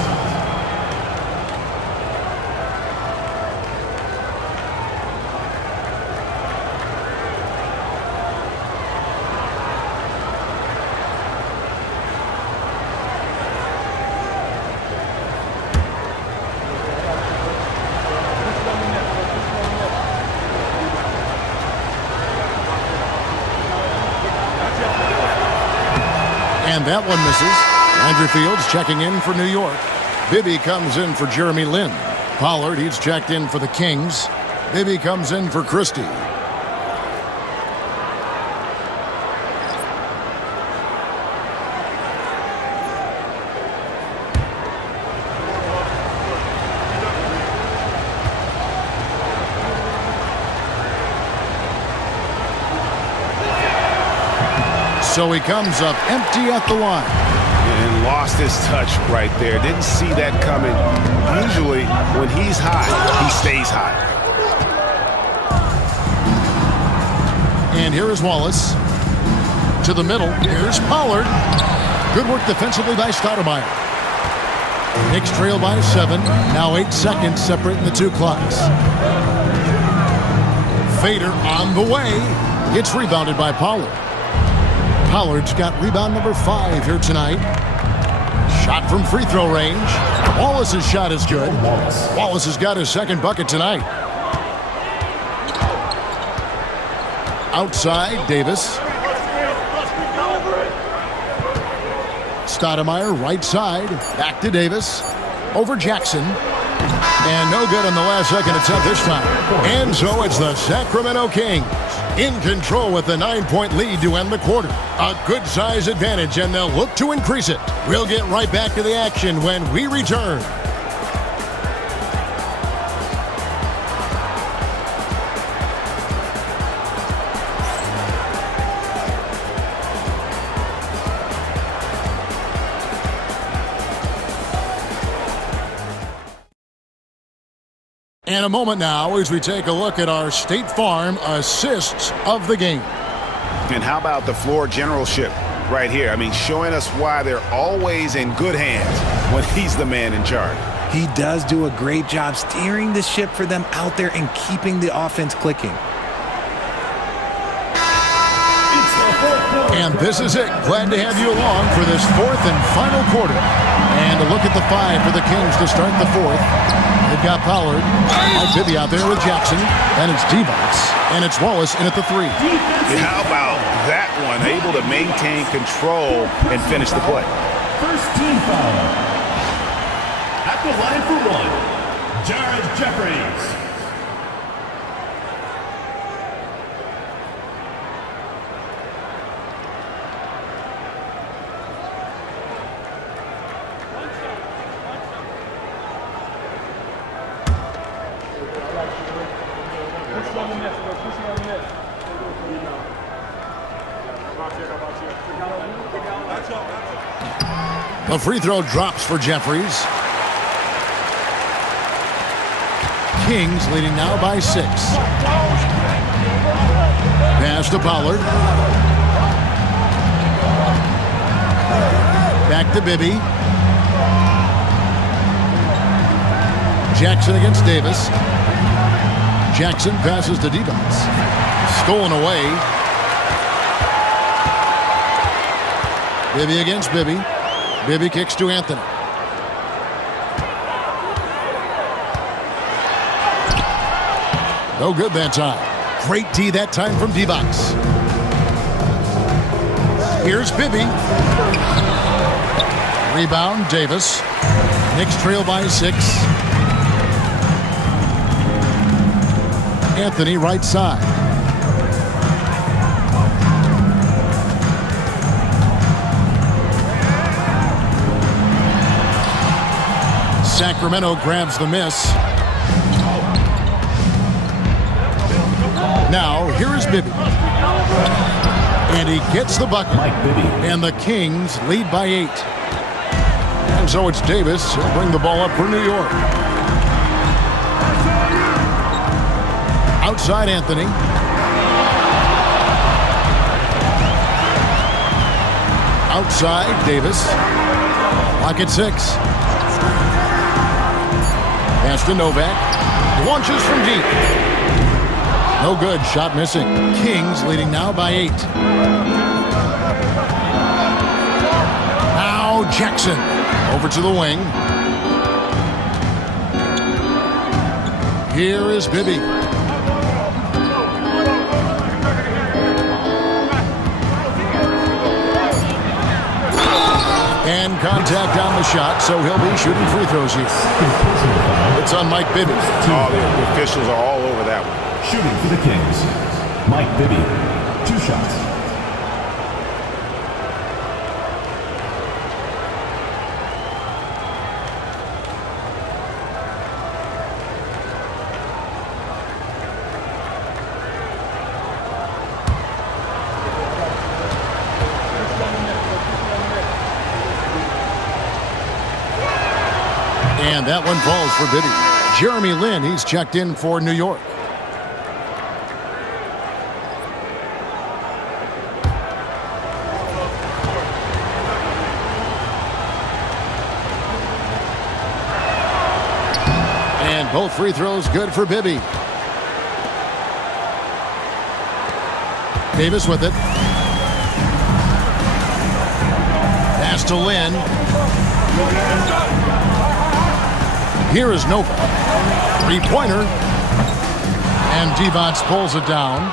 And that one misses. Andrew Fields checking in for New York. Bibby comes in for Jeremy Lin. Pollard, he's checked in for the Kings. Bibby comes in for Christie. So he comes up empty at the line. And lost his touch right there. Didn't see that coming. Usually, when he's high, he stays high. And here is Wallace. To the middle. Here's Pollard. Good work defensively by Stoudemire. Knicks trail by 7. Now 8 seconds separating the 2 clocks. Fader on the way. It's rebounded by Pollard. Pollard's got rebound number 5 here tonight. Shot from free throw range. Wallace's shot is good. Wallace has got his 2nd bucket tonight. Outside, Davis. Stoudemire, right side. Back to Davis. Over Jackson. And no good on the last second attempt this time. And so it's the Sacramento Kings in control with the 9-point lead to end the quarter. A good size advantage, and they'll look to increase it. We'll get right back to the action when we return. And a moment now as we take a look at our State Farm assists of the game. And how about the floor generalship right here? I mean, showing us why they're always in good hands when he's the man in charge. He does do a great job steering the ship for them out there and keeping the offense clicking. And this is it. Glad to have you along for this 4th and final quarter. And a look at the 5 for the Kings to start the 4th. They've got Pollard. Mike Bibby out there with Jackson. And it's Divac. And it's Wallace in at the 3. How about that one? Able to maintain control and finish the play. First team foul. At the line for 1, Jared Jeffries. The free throw drops for Jeffries. Kings leading now by 6. Pass to Pollard. Back to Bibby. Jackson against Davis. Jackson passes to Devons. Stolen away. Bibby against Bibby. Bibby kicks to Anthony. No good that time. Great D that time from Devons. Here's Bibby. Rebound, Davis. Knicks trail by 6. Anthony right side. Sacramento grabs the miss. Now, here is Bibby. And he gets the bucket. And the Kings lead by 8. And so it's Davis. He'll bring the ball up for New York. Outside Anthony. Outside Davis. Lock at 6. Pass to Novak. Launches from deep. No good. Shot missing. Kings leading now by 8. Now Jackson. Over to the wing. Here is Bibby. And contact on the shot, so he'll be shooting free throws here. It's on Mike Bibby. Oh, the officials are all over that one. Shooting for the Kings, Mike Bibby, 2 shots. And that one falls for Bibby. Jeremy Lin, he's checked in for New York. And both free throws good for Bibby. Davis with it. Pass to Lin. Here is Nova. 3-pointer. And Devons pulls it down.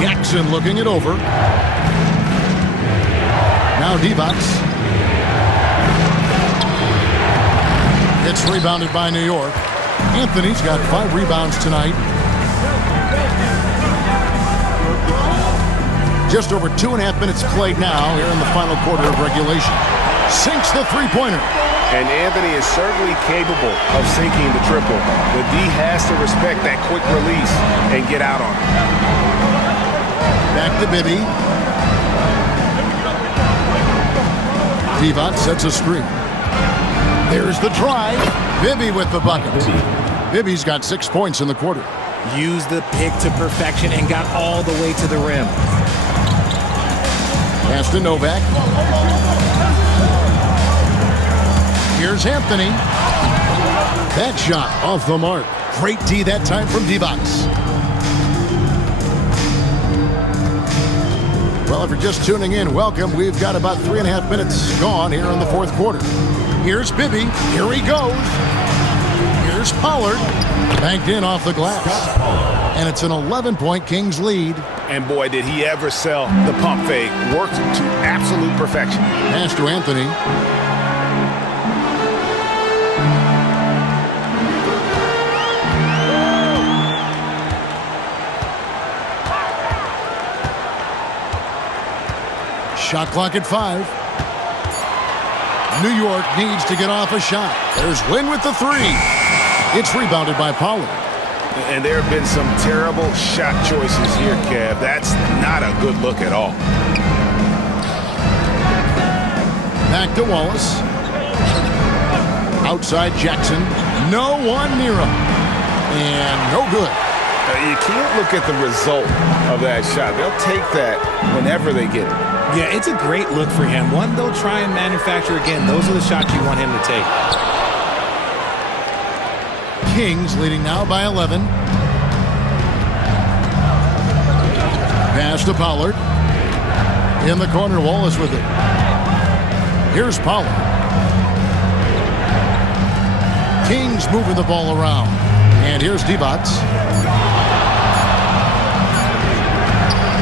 Jackson looking it over. Now Devons. It's rebounded by New York. Anthony's got 5 rebounds tonight. Just over 2.5 minutes played now here in the final quarter of regulation. Sinks the 3-pointer. And Anthony is certainly capable of sinking the triple. The D has to respect that quick release and get out on it. Back to Bibby. Devon sets a screen. There's the drive. Bibby with the bucket. Bibby's got 6 points in the quarter. Used the pick to perfection and got all the way to the rim. Pass to Novak. Here's Anthony. That shot off the mark. Great D that time from Devons. Well, if you're just tuning in, welcome. We've got about 3.5 minutes gone here in the fourth quarter. Here's Bibby. Here he goes. Here's Pollard. Banked in off the glass. And it's an 11-point Kings lead. And boy, did he ever sell the pump fake. Worked to absolute perfection. Pass to Anthony. Shot clock at 5. New York needs to get off a shot. There's Lin with the 3. It's rebounded by Pollard. And there have been some terrible shot choices here, Kev. That's not a good look at all. Back to Wallace. Outside Jackson. No one near him. And no good. You can't look at the result of that shot. They'll take that whenever they get it. Yeah, it's a great look for him. One they'll try and manufacture again. Those are the shots you want him to take. Kings leading now by 11. Pass to Pollard. In the corner, Wallace with it. Here's Pollard. Kings moving the ball around. And here's Divac.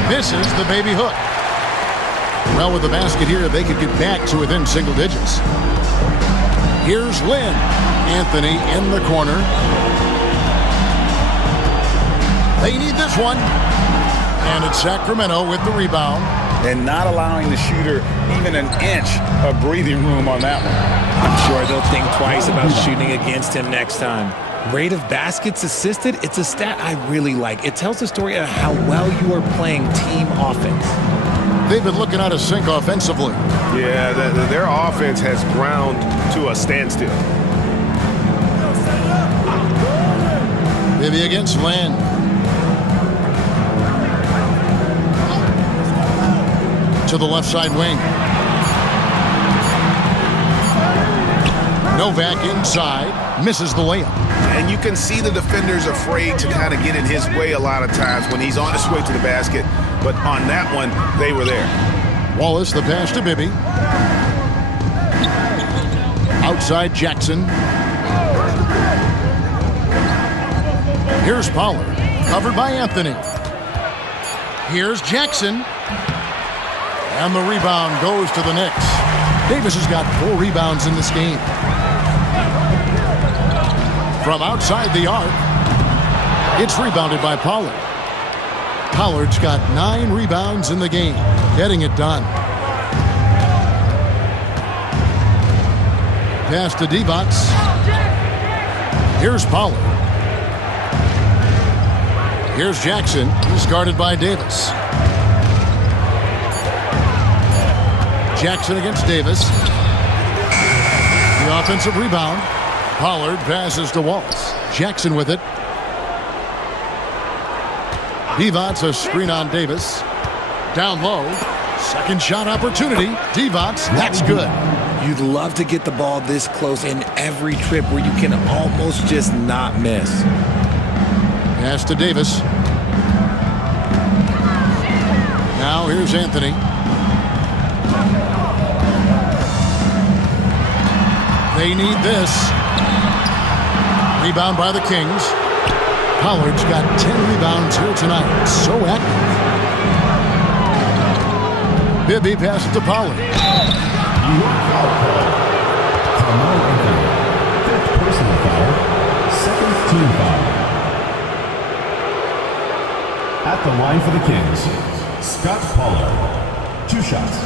Misses the baby hook. Well, with the basket here, they could get back to within single digits. Here's Lynn. Anthony in the corner. They need this one. And it's Sacramento with the rebound. And not allowing the shooter even an inch of breathing room on that one. I'm sure they'll think twice about shooting against him next time. Rate of baskets assisted, it's a stat I really like. It tells the story of how well you are playing team offense. They've been looking out of sync offensively. Yeah, their offense has ground to a standstill. Bibby against Land. To the left side wing. Novak inside. Misses the layup. And you can see the defenders afraid to kind of get in his way a lot of times when he's on his way to the basket. But on that one, they were there. Wallace, the pass to Bibby. Outside Jackson. Here's Pollard. Covered by Anthony. Here's Jackson. And the rebound goes to the Knicks. Davis has got 4 rebounds in this game. From outside the arc, it's rebounded by Pollard. Pollard's got 9 rebounds in the game, getting it done. Pass to Divac. Here's Pollard. Here's Jackson. He's guarded by Davis. Jackson against Davis. The offensive rebound. Pollard passes to Wallace. Jackson with it. Divac, a screen on Davis. Down low. Second shot opportunity. Divac, that's good. You'd love to get the ball this close in every trip where you can almost just not miss. Pass to Davis. Now here's Anthony. They need this. Rebound by the Kings. Pollard's got 10 rebounds here tonight. So active. Bibby passes to Pollard. Carmelo Anthony, 5th personal foul, 2nd team foul. At the line for the Kings, Scott Pollard, 2 shots.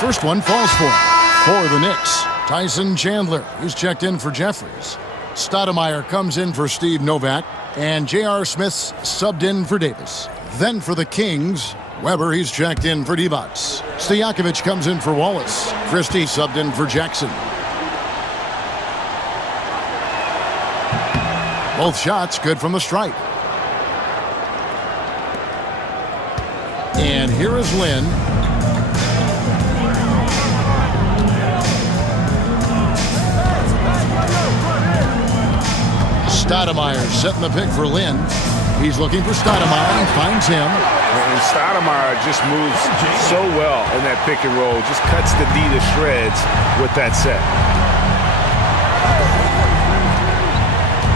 First one falls for the Knicks. Tyson Chandler, who's checked in for Jeffries. Stoudemire comes in for Steve Novak. And J.R. Smith's subbed in for Davis. Then for the Kings, Weber, he's checked in for Divac. Stojakovic comes in for Wallace. Christie subbed in for Jackson. Both shots good from the stripe. And here is Lynn. Stoudemire setting the pick for Lynn. He's looking for Stoudemire and finds him. And Stoudemire just moves so well in that pick and roll. Just cuts the D to shreds with that set.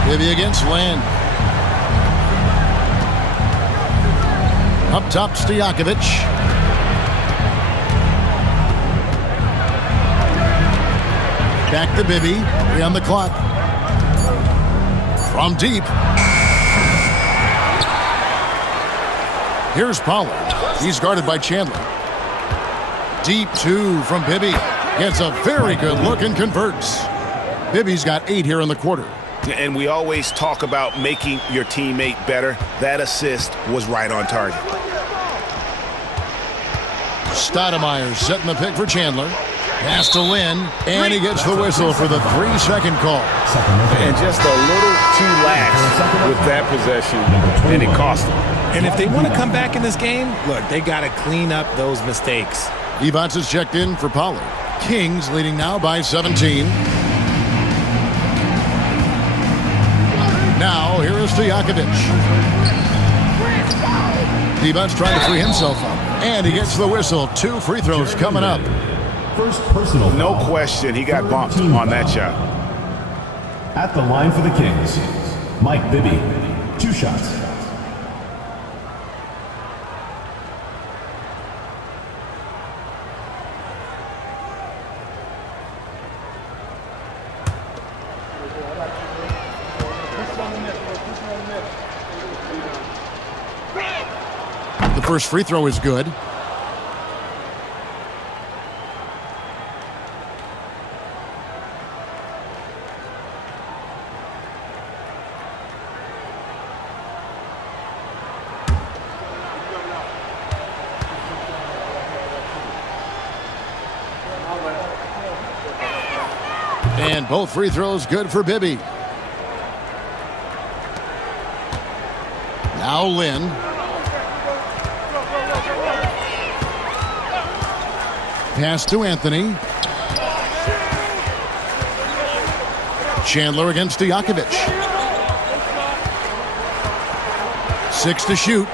Bibby against Land. Up top, Stojakovic. Back to Bibby. 3 on the clock. From deep. Here's Pollard. He's guarded by Chandler. Deep 2 from Bibby. Gets a very good look and converts. Bibby's got 8 here in the quarter. And we always talk about making your teammate better. That assist was right on target. Stoudemire setting the pick for Chandler. Pass to Lynn, and he gets the whistle for the 3-second call. And just a little too lax with that possession, and it cost them. And if they want to come back in this game, look, they got to clean up those mistakes. Evans is checked in for Pollard. Kings leading now by 17. Now, here is Stojakovic. Evans trying to free himself up. And he gets the whistle. 2 free throws coming up. First personal No foul. question, he got bumped on that shot. At the line for the Kings, Mike Bibby, 2 shots. The first free throw is good. And both free throws good for Bibby. Now Lynn. Pass to Anthony. Chandler against Stojakovic. 6 to shoot.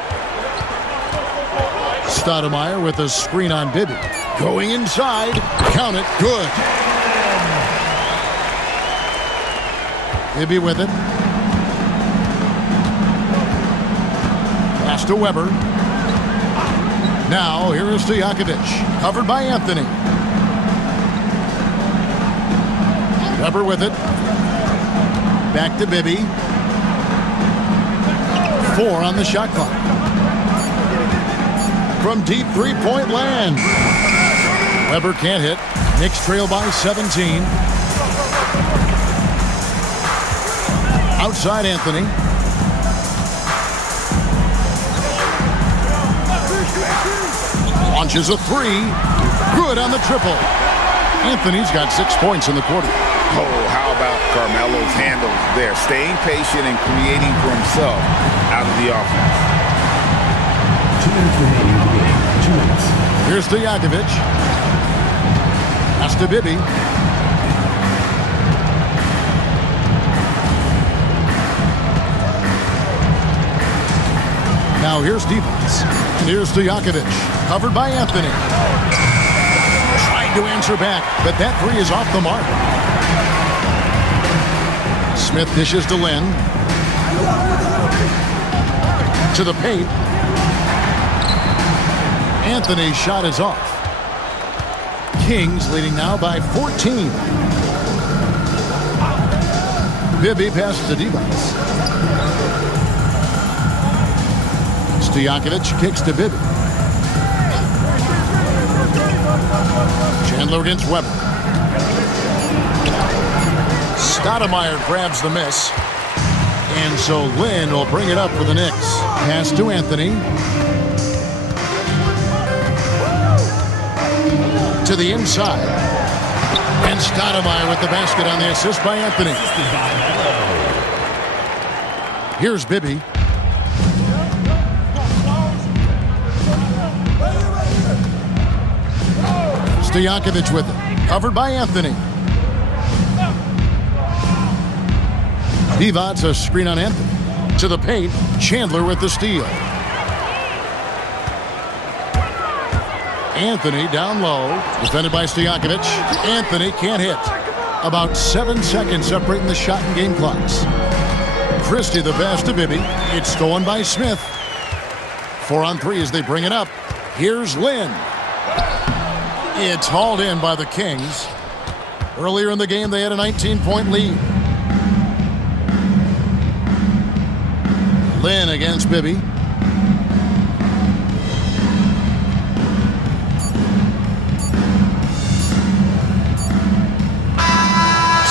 Stoudemire with a screen on Bibby. Going inside. Count it. Good. Bibby with it. Pass to Weber. Now, here is Stojakovic. Covered by Anthony. Weber with it. Back to Bibby. 4 on the shot clock. From deep three-point land. Weber can't hit. Knicks trail by 17. Outside Anthony. Launches a 3. Good on the triple. Anthony's got 6 points in the quarter. Oh, how about Carmelo's handle there? Staying patient and creating for himself out of the offense. 2 minutes remaining in the game. 2 minutes. Here's Stojakovic. Pass to Bibby. Now here's Evans. Here's Stojakovic. Covered by Anthony. Trying to answer back, but that 3 is off the mark. Smith dishes to Lynn. To the paint. Anthony's shot is off. Kings leading now by 14. Bibby passes to Evans. Stojakovic kicks to Bibby. Chandler against Weber. Stoudemire grabs the miss. And so Lynn will bring it up for the Knicks. Pass to Anthony. To the inside. And Stoudemire with the basket on the assist by Anthony. Here's Bibby. Stojakovic with it. Covered by Anthony. Divac a screen on Anthony. To the paint. Chandler with the steal. Anthony down low. Defended by Stojakovic. Anthony can't hit. About 7 seconds separating the shot and game clocks. Christie the pass to Bibby. It's stolen by Smith. 4 on 3 as they bring it up. Here's Lynn. It's hauled in by the Kings. Earlier in the game, they had a 19-point lead. Lynn against Bibby.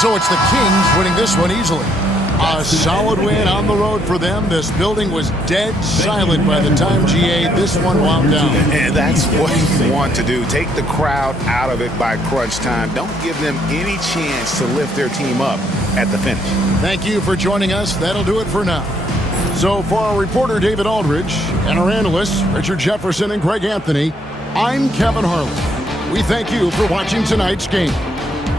So it's the Kings winning this one easily. A solid win on the road for them. This building was dead silent by the time GA this one wound down. And that's what you want to do. Take the crowd out of it by crunch time. Don't give them any chance to lift their team up at the finish. Thank you for joining us. That'll do it for now. So for our reporter, David Aldridge, and our analysts, Richard Jefferson and Greg Anthony, I'm Kevin Harlan. We thank you for watching tonight's game.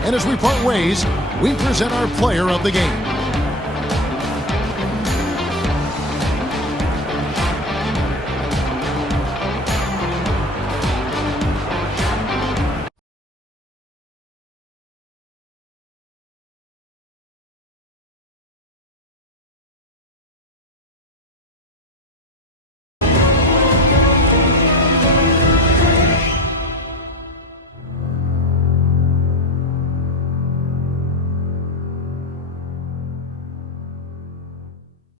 And as we part ways, we present our player of the game.